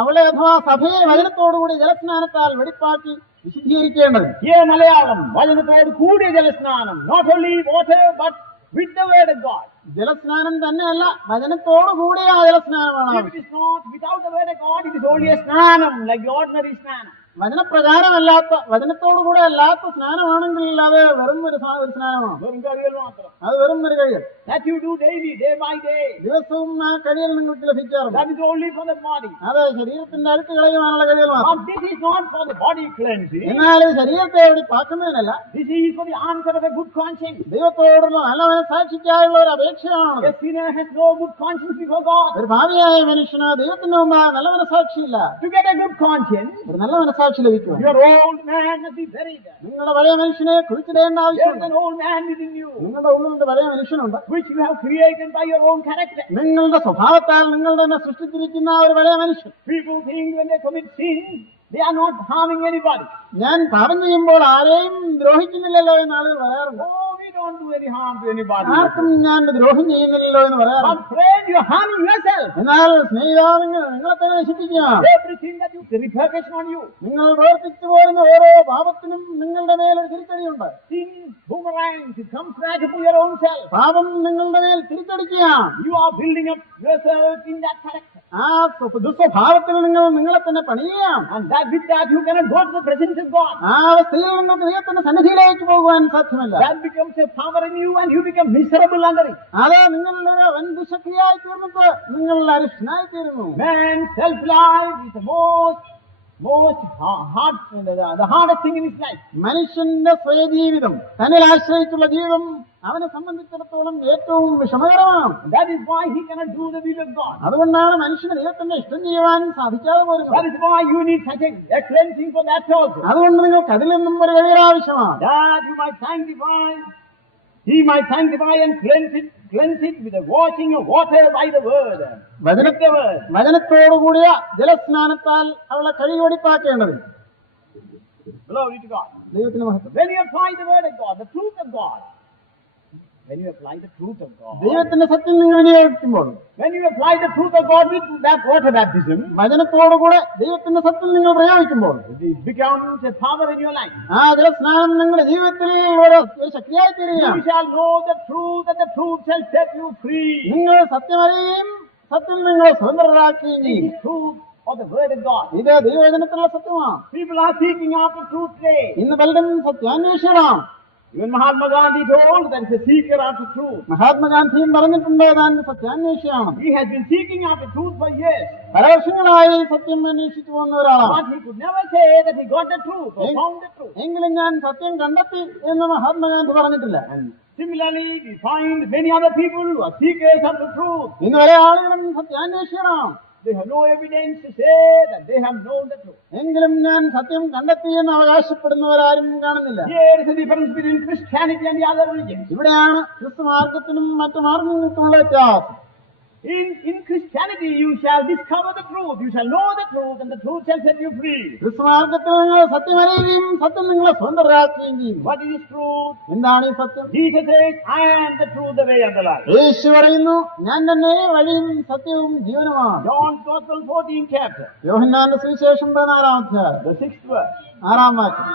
അവളെ അഥവാ സഭയെ വചനത്തോടുകൂടി ജലസ്നാനത്താൽ വെടിപ്പാക്കി വിശുദ്ധീകരിക്കേണ്ടത്. Here Malayalam, വചനത്തോട് കൂടിയ ജലസ്നാനം, not only water but with the word of God. ജലസ്നാനം തന്നെയല്ല, വചനത്തോടു കൂടിയ ആ ജലസ്നാനമാണ് If it is not without the word of God, it is only a snanam, like the ordinary snanam. വചനപ്രകാരമല്ലാത്ത, വചനത്തോടുകൂടെ അല്ലാത്ത സ്നാനമാണെങ്കിൽ അത് വെറും ഒരു സ്നാനമാണ്. വെറും കഴിയൽ മാത്രം. അത് വെറും ഒരു കഴിയൽ. That you do daily, day by day. ദിവസവും ആ കഴിയൽ നിങ്ങൾക്ക് ലഭിക്കാറുണ്ട്. That is only for the body. അത് ശരീരത്തിന്റെ അഴുക്ക് കളയുവാനുള്ള കഴിയൽ മാത്രം. But this is not for the body cleansing. എന്നാൽ ഇത് ശരീരത്തെ വെടിപ്പാക്കുന്നതിനല്ല, This is for the answer of a good conscience. ദൈവത്തോടുള്ള നല്ല മനസാക്ഷിക്കായുള്ള ഒരു അപേക്ഷയാണ്. A sinner has no good conscience before God. ഒരു ഭാവിയായ മനുഷ്യന് ദൈവത്തിന്റെ മുമ്പാകെ നല്ല മനസാക്ഷിയില്ല. To get a good conscience, ഒരു നല്ല മനസാക്ഷി ലഭിക്കും. your old man must be buried. നിങ്ങളുടെ പഴയ മനുഷ്യനെ കുഴിച്ചിടേണ്ട There is ആവശ്യമുണ്ട്. an old man within you, നിങ്ങളുടെ ഉള്ളിൽ പഴയ മനുഷ്യനുണ്ട്, which you have created by your own character. നിങ്ങളുടെ സ്വഭാവത്താൽ നിങ്ങൾ തന്നെ സൃഷ്ടിച്ചിരിക്കുന്ന ആ ഒരു പഴയ മനുഷ്യൻ. People think when they commit sin, they are not harming anybody. ഞാൻ പാപം ചെയ്യുമ്പോൾ ആരെയും ദ്രോഹിക്കുന്നില്ലല്ലോ എന്ന് ആളുകൾ പറയാറുണ്ട്. Oh, we don't do any harm to anybody. ആർക്കും ഞാൻ ദ്രോഹം ചെയ്യുന്നില്ലല്ലോ എന്ന് പറയാറുണ്ട്. But friend, you are harming yourself. എന്നാൽ സ്നേഹിതാ, നിങ്ങളെ തന്നെ നശിപ്പിക്കുക. Everything that you the repercussion on you. നിങ്ങൾ പ്രവർത്തിച്ചു പോരുന്ന ഓരോ പാപത്തിനും നിങ്ങളുടെ മേലൊരു തിരിച്ചടിയുണ്ട്. Sin boomerangs, it comes back to your own self. പാപം നിങ്ങളുടെ മേൽ തിരിച്ചടിക്കുകയാണ്. You are building up yourself in that character. ആ ദുസ്വഭാവത്തിൽ നിങ്ങൾ നിങ്ങളെ തന്നെ പണിയുകയാണ്. And that with that you cannot go to the presence of God. ആ അവസ്ഥയിൽ നിങ്ങൾക്ക് ദൈവത്തിന്റെ സന്നിധിയിലേക്ക് പോകുവാൻ സാധ്യമല്ല. That becomes a power in you and you become miserable under it. അത് നിങ്ങളുടെ വൻ ദുശക്തിയായി തീർന്നിട്ട് നിങ്ങൾ അരിഷ്ടനായി തീരുന്നു. Man's self-life is the the hardest thing in his life. മനുഷ്യന്റെ സ്വയജീവിതം, തന്നിൽ ആശ്രയിച്ചുള്ള ജീവിതം അവനെ സംബന്ധിച്ചിടത്തോളം ഏറ്റവും വിഷമകരമാണ്. That is why he cannot do the will of God. അതുകൊണ്ടാണ് മനുഷ്യന് ദൈവത്തിന്റെ ഇഷ്ടം ചെയ്യുവാൻ സാധിക്കാതെ That പോരുന്നത്. is why you need such a cleansing for that also. അതുകൊണ്ട് നിങ്ങൾക്ക് അതിൽ നിന്നും ഒരു കഴിവ് ആവശ്യമാണ്. That you might sanctify, he might sanctify and cleanse it with the washing of water by the word. വചനത്തോടുകൂടിയ ജലസ്നാനത്താൽ അവളെ കഴിവൊടിപ്പാക്കേണ്ടത്. Glory to God. ദൈവത്തിന് മഹത്വം. When you apply the word of God, the truth of God, when you apply the truth of God, ദൈവത്തിന്റെ സത്യം നിങ്ങൾ വിനിയോഗിക്കുമ്പോൾ, when you apply the truth of God with that water baptism, വചനത്തോടുകൂടെ ദൈവത്തിന്റെ സത്യം നിങ്ങൾ പ്രയോഗിക്കുമ്പോൾ, it becomes a power in your life. ആ ജലസ്നാനം നിങ്ങളുടെ ജീവിതത്തിൽ ഒരു ശക്തിയായി തീരുകയാണ്. You shall know the truth, and the truth shall set you free. നിങ്ങൾ സത്യമറിയുകയും സത്യം നിങ്ങളെ സ്വതന്ത്രരാക്കുകയും This ചെയ്യും. is truth of the word of God. ഇത് ദൈവവചനത്തിലുള്ള സത്യമാണ്. People are seeking after truth today. ഇന്ന് പലരും സത്യാന്വേഷണം. Even Mahatma Gandhi told that he's a seeker after truth. മഹാത്മാഗാന്ധിയും പറഞ്ഞിട്ടുണ്ട്, താൻ സത്യാന്വേഷിയാണ്. He has been seeking after truth for years. പല വർഷങ്ങളായി സത്യം അന്വേഷിച്ചു പോകുന്ന ഒരാളാണ്. But he could never say that he got the truth or found the truth. എങ്കിലും ഞാൻ സത്യം കണ്ടെത്തി എന്ന് മഹാത്മാഗാന്ധി പറഞ്ഞിട്ടില്ല. Similarly, we find many other people who are seekers after truth. ഇന്ന് പല ആളുകളും സത്യാന്വേഷിക്കണം. They have no evidence to say that they have known the truth. എങ്കിലും ഞാൻ സത്യം കണ്ടെത്തി എന്ന് അവകാശപ്പെടുന്നവരാരും കാണുന്നില്ല. Here is the difference between Christianity and the other religions. ഇവിടെയാണ് ക്രിസ്തു മാർഗത്തിനും മറ്റു മാർഗങ്ങൾക്കുമുള്ള വ്യത്യാസം. In Christianity, you shall discover the truth. You shall know the truth, and the truth shall set you free. ക്രിസ്തുമാർഗത്തിൽ നിങ്ങൾ സത്യം അറിയുകയും സത്യം നിങ്ങളെ സ്വന്തരാക്കുകയും ചെയ്യുന്നു. What is this truth? എന്താണ് ഈ സത്യം? Jesus says, I am the truth, the way, and the life. യേശു പറയുന്നു, ഞാൻ തന്നെ വഴിയും സത്യവും ജീവനുമാണ്. John's Gospel 14th chapter. യോഹന്നാന്റെ സുവിശേഷം 14-ാം അധ്യായം The 6th verse. 6-ാം വാക്യം.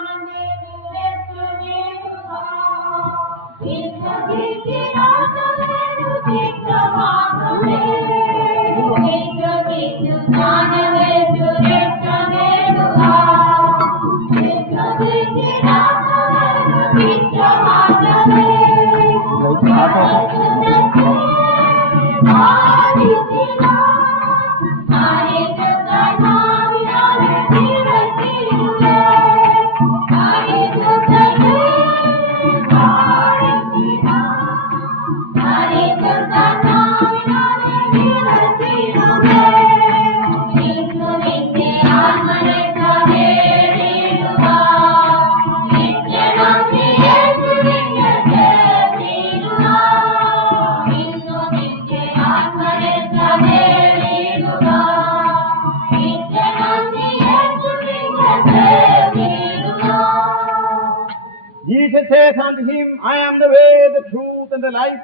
Jesus saith unto him, I am the way, the truth, and the life.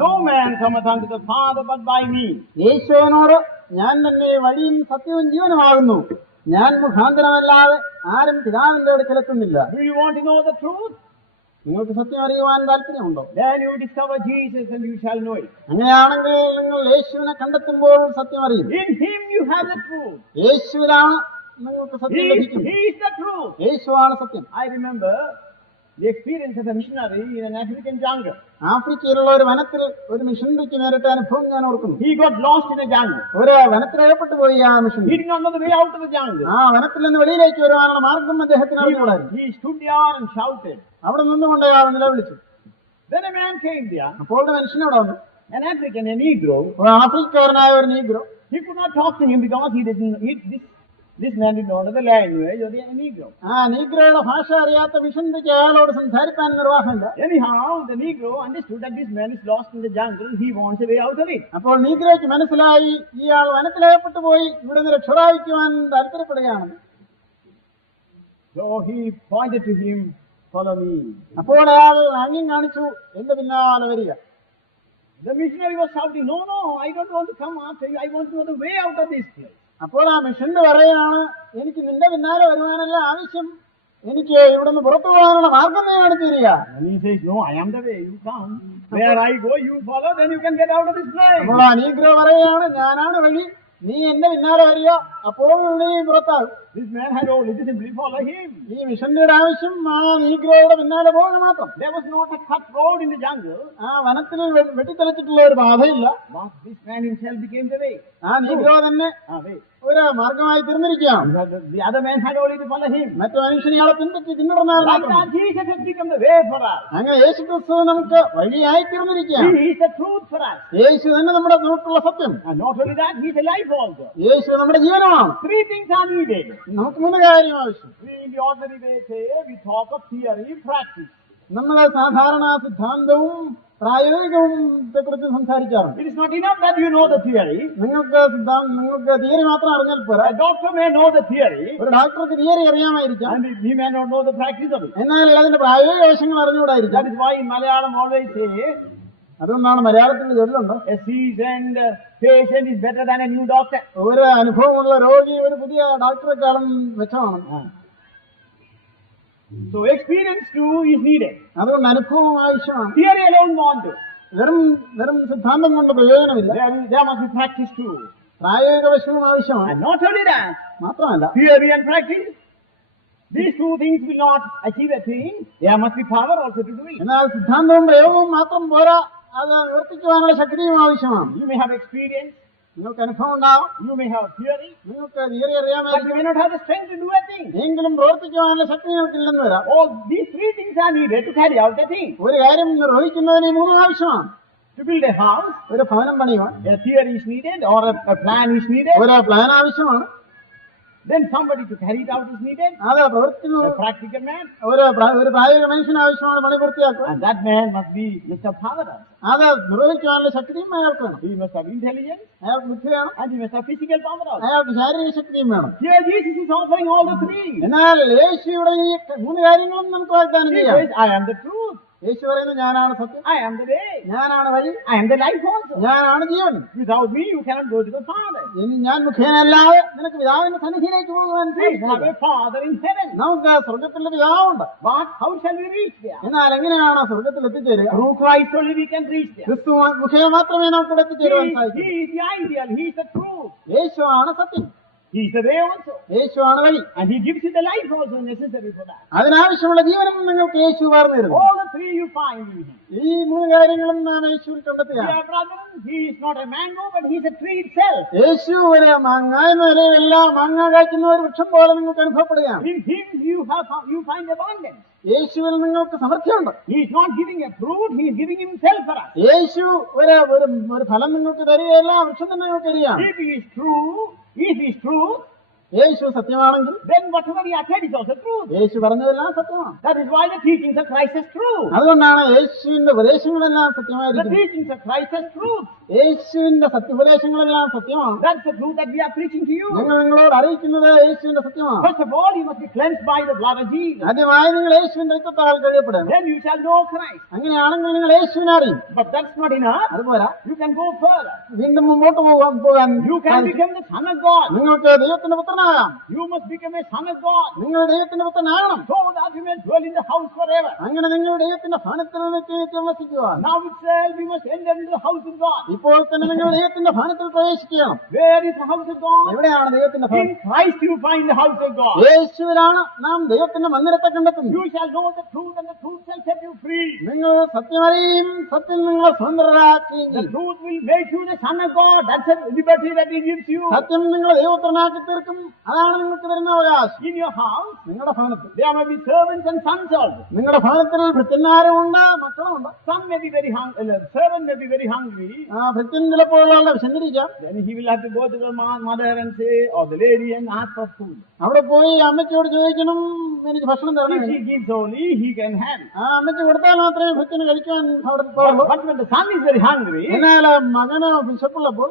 No man cometh unto the Father but by me. യേശുവിനോട്, ഞാൻ തന്നെ വഴിയും സത്യവും ജീവനുമാകുന്നു, ഞാൻ മുഖാന്തരമല്ലാതെ ആരും പിതാവിന്റെ അടുക്കലെത്തുന്നില്ല. Do you want to know the truth? നിങ്ങൾക്ക് സത്യം അറിയുവാൻ താല്പര്യമുണ്ടോ? Then you discover Jesus and you shall know it. അങ്ങനെയാണെങ്കിൽ നിങ്ങൾ യേശുവിനെ കണ്ടെത്തുമ്പോൾ സത്യം അറിയും. In him you have the truth. യേശുവിലാണ് നിങ്ങൾക്ക് സത്യം ലഭിക്കുന്നത്. He is the truth. യേശുവാണ് സത്യം. I remember the experience of a missionary in an African jungle. ആഫ്രിക്കയിലുള്ള ഒരു വനത്തിൽ ഒരു മിഷണറിക്ക് നേരിട്ട അനുഭവം ഞാൻ ഓർക്കുന്നു. He got lost in a jungle. ഒരു വനത്തിലകപ്പെട്ടു പോയി ആ missionary. He did not know the way out of the jungle. ആ വനത്തിൽ നിന്ന് വെളിയിലേക്ക് വരുവാനുള്ള മാർഗം അദ്ദേഹത്തിന് അറിഞ്ഞുകൂടായിരുന്നു. He stood there and shouted. അവിടെ നിന്നുകൊണ്ട് അയാൾ നിലവിളിച്ചു. Then a man came there, അപ്പോൾ ഒരു മനുഷ്യൻ അവിടെ വന്നു. an African, a Negro. ഒരു ആഫ്രിക്കക്കാരനായ ഒരു negro. He could not talk to him because he didn't. This man did not know the language of the Negro. ആ നീഗ്രോയുടെ ഭാഷ അറിയാത്ത മിഷണറിക്ക് അയാളോട് സംസാരിക്കാൻ നിർവാഹമില്ല. Anyhow, the Negro understood that this man is lost in the jungle. He wants a way out of it. അപ്പോൾ നീഗ്രോയ്ക്ക് മനസ്സിലായി ഇയാൾ വനത്തിലകപ്പെട്ടു പോയി ഇവിടെ നിന്ന് രക്ഷ പ്രാപിക്കുവാൻ താല്പര്യപ്പെടുകയാണ്. So he pointed to him, follow me. അപ്പോൾ അയാൾ ആംഗ്യം കാണിച്ചു, എന്റെ പിന്നാലെ വരിക. The missionary was shouting, no, I don't want to come after you. I want to know the way out of this place. അപ്പോൾ ആ മിഷണറി പറയുകയാണ്, എനിക്ക് നിന്റെ പിന്നാലെ വരുവാനല്ല ആവശ്യം, എനിക്ക് ഇവിടുന്ന് പുറത്തു പോകാനുള്ള മാർഗം നീ കാണിച്ചു തരിക. And he says, no, I am the way. You come. Where I go, you follow. Then you can get out of this place. അപ്പോൾ ആ നീഗ്രോ പറയുകയാണ്, ഞാനാണ് വഴി, നീ എന്റെ പിന്നാലെ വരിക, അപ്പോൾ നീ പുറത്താകും. This man had only to simply follow him. ഈ മിഷണറിയുടെ ആവശ്യം ആ നീഗ്രോയുടെ പിന്നാലെ പോകുക മാത്രം. There was not a cut road in the jungle. ആ വനത്തിൽ വെട്ടിത്തെളിച്ചിട്ടുള്ള ഒരു പാതയില്ല. But this man himself became the way. ആ നീഗ്രോ തന്നെ Way. ഒരു മാർഗമായി തീർന്നിരിക്കുകയാണ്. The other man had only to follow him. മറ്റു മനുഷ്യൻ ഇയാളെ പിൻപറ്റി പിന്തുടർന്നാൽ Like മാത്രം. that, Jesus has become the way for us. അങ്ങനെ യേശു ക്രിസ്തു നമുക്ക് വഴിയായി തീർന്നിരിക്കുകയാണ്. He is the truth for us. യേശു തന്നെ നമുക്കുള്ള സത്യം. And not only that, he is a life also. യേശു നമ്മുടെ ജീവനമാണ്. 3 things are needed. നമുക്ക് 3 കാര്യം ആവശ്യം. We in the ordinary way say, we talk of theory, practice. നമ്മൾ സാധാരണ സിദ്ധാന്തവും പ്രായോഗികവും കുറിച്ച് സംസാരിക്കാറുണ്ട്. It is not enough that you know the theory. നിങ്ങൾക്ക് തിയറി മാത്രം അറിഞ്ഞാൽ പോരാ. A doctor may know the theory, ഒരു ഡോക്ടർക്ക് theory അറിയാമായിരിക്കാം, and he may not know the practice of it. എന്നാൽ അതിന്റെ പ്രായോഗിക വശങ്ങൾ അറിഞ്ഞുകൂടായിരിക്കാം. That is why in Malayalam always say, അതുകൊണ്ടാണ് മലയാളത്തിൽ ചൊല്ലുണ്ട്, a seasoned patient is better than a new doctor. ഒരു അനുഭവമുള്ള രോഗി ഒരു പുതിയ ഡോക്ടറെക്കാളും മെച്ചമാണ്. So experience too is needed. അതുകൊണ്ട് അനുഭവം ആവശ്യമാണ്. Theory alone won't do. വെറും സിദ്ധാന്തം കൊണ്ട് പ്രയോജനമില്ല. There must be practice too. പ്രായോഗിക വശവും ആവശ്യമാണ്. And not only that, മാത്രമല്ല theory and practice, these 2 things will not achieve a thing. There must be power also to do it. എന്നാൽ സിദ്ധാന്തവും പ്രയോഗവും മാത്രം പോരാ, അത് നിവർത്തിക്കുവാനുള്ള ശക്തിയും ആവശ്യമാണ്. You may have experience, നിങ്ങൾക്ക് അനുഭവം ഉണ്ടാവും, you may have theory, നിങ്ങൾക്ക് തിയറി but you അറിയാമായിരിക്കും, may not have the strength to do a thing. എങ്കിലും പ്രവർത്തിക്കുവാനുള്ള ശക്തി നിങ്ങൾക്കില്ലെന്ന് വരാം. All these 3 things are needed to carry out a thing. ഒരു കാര്യം നിർവഹിക്കുന്നതിന് 3 ആവശ്യമാണ്. To build a house, ഒരു ഭവനം പണിയുവാൻ a theory is needed or a plan is needed. ഒരു പ്ലാൻ ആവശ്യമാണ്. then somebody to carry it out is needed, അത് പ്രവൃത്തി a practical man, ഒരു പ്രായോഗിക മനുഷ്യന് ആവശ്യമാണ് പണി പൂർത്തിയാക്കുക. and that man must be Mr. Power. അത് നിർവഹിക്കാനുള്ള ശക്തിയും അയാൾക്ക് വേണം. He must have intelligence, അയാൾക്ക് ബുദ്ധി വേണം, and he must have physical power also. അയാൾക്ക് ശാരീരിക ശക്തിയും വേണം. Here Jesus is offering all the three. എന്നാൽ യേശുവിടെ ഈ 3 കാര്യങ്ങളും നമുക്ക് വാഗ്ദാനം He ചെയ്യാം. says, I am the truth, യേശു പറയുന്നത് ഞാനാണ് സത്യം, I am the way, ഞാനാണ് വഴി, I am the life also. ഞാനാണ് ജീവൻ. Without me you cannot go to the Father. ഞാൻ മുഖേനല്ലാതെ നിനക്ക് പിതാവിന്റെ സന്നിധിയിലേക്ക് പോകാൻ We have സാധിക്കില്ല. a Father in heaven. നമുക്ക് സ്വർഗത്തിലെ പിതാവുണ്ട്. But how shall we reach there? എന്നാൽ എങ്ങനെയാണ് സ്വർഗത്തിൽ എത്തിച്ചേരുക? Through Christ only we can reach there. ക്രിസ്തു മുഖേന മാത്രമേ നമുക്ക് ഇവിടെ എത്തിച്ചേരുവാൻ സാധിക്കൂ. He is the ideal, He is the truth, യേശുവാണ് സത്യം, He is the way also. യേശുവാണ് വഴി. And He gives you the life also necessary for that. അതിനാവശ്യമുള്ള ജീവനും നിങ്ങൾക്ക് യേശു പകർന്നു തരുന്നു. All the three you find in Him. ഈ 3 കാര്യങ്ങളും നാം യേശുവിൽ കണ്ടെത്തുകയാണ്. Dear brethren, He is not a mango, but He is a tree itself. യേശു ഒരു മാങ്ങ എന്ന നിലയിലല്ല, മാങ്ങ കായ്ക്കുന്ന ഒരു വൃക്ഷം പോലെ നിങ്ങൾക്ക് അനുഭവപ്പെടുകയാണ്. In Him you find abundance. യേശുവിൽ നിങ്ങൾക്ക് സമൃദ്ധിയുണ്ട്. He is not giving a fruit, He is giving Himself for us. യേശു ഒരു ഫലം നിങ്ങൾക്ക് തരികയല്ല, വൃക്ഷം തന്നെ നിങ്ങൾക്ക് തരികയാണ്. If He is truth, യേശു സത്യമാണെങ്കിൽ then whatever He uttered is also truth. യേശു പറഞ്ഞതെല്ലാം സത്യമാണ്. That is why the teachings of Christ is true. അതുകൊണ്ടാണ് യേശുവിന്റെ ഉപദേശങ്ങളെല്ലാം The സത്യമായിരിക്കുന്നത്. teachings of Christ is truth. യേശുവിന്റെ ഉപദേശങ്ങളെല്ലാം സത്യമാണ്. That's the truth that we are preaching to you. ഞങ്ങൾ നിങ്ങളോട് അറിയിക്കുന്നത് യേശുവിന്റെ സത്യമാണ്. First of all, you must be cleansed by the blood of Jesus. ആദ്യമായി നിങ്ങൾ യേശുവിന്റെ രക്തത്താൽ കഴിയപ്പെടണം. Then you shall know Christ. അങ്ങനെയാണെങ്കിൽ നിങ്ങൾ യേശുവിനെ അറിയും. But that's not enough. അതുപോലെ You can go further. വീണ്ടും മുമ്പോട്ട് പോകാൻ You can become the son of God. നിങ്ങൾക്ക് ദൈവത്തിന്റെ പുത്രനാകാം. You must become a son of God, നിങ്ങൾ ദൈവത്തിന്റെ പുത്രനാകണം. so that you may dwell in the house forever. അങ്ങനെ നിങ്ങൾ ദൈവത്തിന്റെ ഭവനത്തിൽ നിത്യം വസിക്കുവാൻ. Now itself we must enter into the house of God. ഇപ്പോൾ തന്നെ നിങ്ങൾ ദൈവത്തിന്റെ ഭവനത്തിൽ പ്രവേശിക്കണം. Where is the house of God? എവിടെയാണ് ദൈവത്തിന്റെ ഭവനം? In Christ you find the house of God. യേശുവിലാണ് നാം ദൈവത്തിന്റെ മന്ദിരത്തെ കണ്ടെത്തുന്നത്. You shall know the truth, and the truth shall set you free. നിങ്ങൾ സത്യമറിയും, സത്യം നിങ്ങളെ സ്വതന്ത്രരാക്കുകയും The ചെയ്യും. truth will make you the son of God. That's a liberty that He gives you. സത്യം നിങ്ങളെ ദൈവപുത്രനാക്കി തീർക്കും. അതാണ് നിങ്ങൾക്ക് തരുന്ന അവകാശം. In your house, നിങ്ങളുടെ ഭവനത്തിൽ there may be servants and sons also. നിങ്ങളുടെ ഭവനത്തിൽ ഭൃത്യന്മാരുമുണ്ട്, മക്കളുമുണ്ട്. Some may be very hungry. Servant may be very hungry. ഭൃത്യൻ ചിലപ്പോഴുള്ള വിശന്നിരിക്കാം. Then he will have to go to the mother and say, or the lady, and ask for food. അവിടെ പോയി അമ്മച്ചോട് ചോദിക്കണം, എനിക്ക് ഭക്ഷണം തരണം. If she gives only, he can have it. അമ്മച്ചി കൊടുത്താൽ മാത്രമേ ഭൃത്യന് കഴിക്കാൻ അവിടെ പോകുള്ളൂ. But when the son is very hungry, എന്നാൽ മകന് വിശപ്പുള്ളപ്പോൾ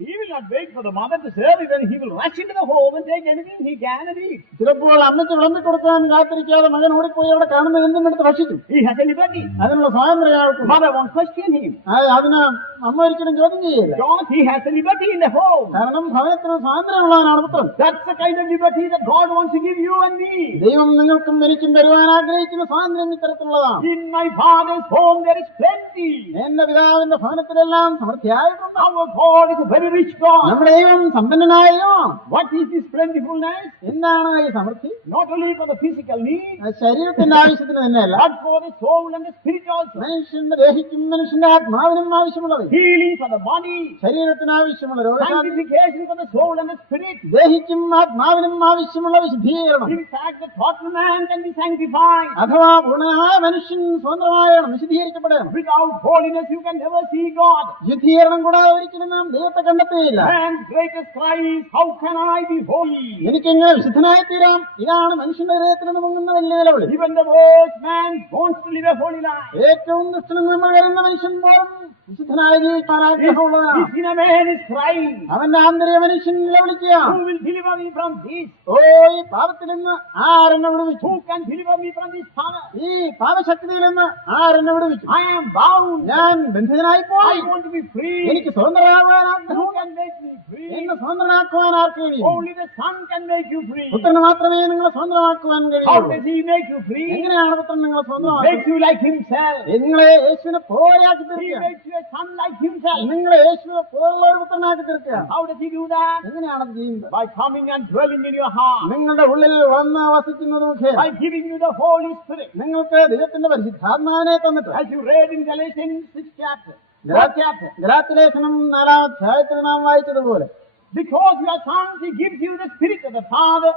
he will not wait for the mother to serve him, and he will rush into the home and take anything he can and eat. ചിലപ്പോൾ അമ്മച്ചി വിളമ്പി കൊടുക്കാൻ കാത്തിരിക്കാതെ മകൻ ഓടിപ്പോയി അവിടെ കാണുന്ന എന്തും എടുത്ത് ഭക്ഷിക്കും. He has a liberty. അതിനുള്ള സ്വാതന്ത്ര്യം അയാൾക്ക്. Mother won't question him. അതിന് അമ്മ ഒരിക്കലും ചോദ്യം ചെയ്യില്ല. Because he has a liberty in the home. കാരണം ഭവനത്തിന് സ്വാതന്ത്ര്യമുള്ളവനാണ് പുത്രൻ. That's the kind of liberty that God wants to give you and me. ദൈവം നിങ്ങൾക്കും എനിക്കും തരുവാൻ ആഗ്രഹിക്കുന്ന സ്വാതന്ത്ര്യം ഇത്തരത്തിലുള്ളതാണ്. In my Father's home there is plenty. എന്റെ പിതാവിന്റെ ഭവനത്തിലെല്ലാം സമൃദ്ധിയായിട്ടുണ്ട്. Our God is a very rich God. നമ്മുടെ ദൈവം സമ്പന്നനായ ദൈവമാണ്. What is this plentifulness? എന്താണ് ഈ സമൃദ്ധി? Not only for the physical need, ശരീരത്തിന്റെ ആവശ്യത്തിന് തന്നെയല്ല, but for the soul and the spirit also. മനുഷ്യന്റെ ദേഹിക്കും മനുഷ്യന്റെ ആത്മാവിനും ആവശ്യമുള്ളത്. Healing for the body, ശരീരത്തിന് ആവശ്യമുള്ള രോഗശാന്തി, sanctification for the soul and the spirit. ദേഹിക്കും ആത്മാവിനും ആവശ്യമുള്ള വിശുദ്ധീകരണം. In fact, the total man can be sanctified. അഥവാ പൂർണ്ണനായ മനുഷ്യൻ സ്വതന്ത്രമായാണ് വിശുദ്ധീകരിക്കപ്പെടണം. Without holiness you can never see God. വിശുദ്ധീകരണം കൂടാതെ ഒരിക്കലും നാം ദൈവത്തെ കണ്ടെത്തുകയില്ല. Man's greatest cry is, how can I be holy? എനിക്കെങ്ങനെ വിശുദ്ധനായി തീരാം? ഇതാണ് മനുഷ്യന്റെ ഹൃദയത്തിൽ നിന്ന് പൊങ്ങുന്ന വലിയ നിലവിളി. Even the worst man wants to live a holy life. ഏറ്റവും ദുഷ്ടനെന്ന് നമ്മൾ കരുതുന്ന മനുഷ്യൻ പോലും വിശുദ്ധനായി ജീവിക്കാൻ ആഗ്രഹമുള്ളതാണ്. This inner man is crying, അവന്റെ ആന്തരിക മനുഷ്യൻ നിലവിളിക്കുകയാണ്. who will deliver me from this? ഓ, ഈ പാപത്തിൽ നിന്ന് ആരെന്നെ വിടുവിച്ചു? Who can deliver me from this power? ഈ പാപശക്തിയിൽ നിന്ന് ആരെന്നെ വിടുവിച്ചു? I am bound. ഞാൻ ബന്ധിതനായി I പോയി. want to be free. എനിക്ക് സ്വതന്ത്രമാകാൻ Who ആഗ്രഹം. can make me free? എന്നെ സ്വതന്ത്രനാക്കുവാൻ ആർക്ക് കഴിയും? Only the Son can make you free. പുത്രന് മാത്രമേ നിങ്ങളെ സ്വതന്ത്രമാക്കുവാൻ How കഴിയുള്ളൂ. does He make you free? എങ്ങനെയാണ് പുത്രൻ നിങ്ങളെ He സ്വന്തമാക്കുന്നത്? makes you like Himself. നിങ്ങളെ യേശുവിനെ പോലെയാക്കി He തീർക്കുക. makes you a son like Himself. നിങ്ങളെ യേശുവിനെ പോലുള്ള ഒരു പുത്രനാക്കി തീർക്കുക. How does He do that? എങ്ങനെയാണ് അത് ചെയ്യുന്നത്? By coming and dwelling in your heart. നിങ്ങളുടെ ഉള്ളിൽ വന്ന് വസിക്കുന്നത് മുഖേന By giving you the Holy Spirit. നിങ്ങൾക്ക് ദൈവത്തിന്റെ പരിശുദ്ധാത്മാവിനെ തന്നിട്ട്, As you read in Galatians 6th chapter. 4th chapter. ഗലാത്യലേഖനം 4-ാം അധ്യായത്തിൽ നാം വായിച്ചതുപോലെ, Because you are sons, He gives you the Spirit of the Father,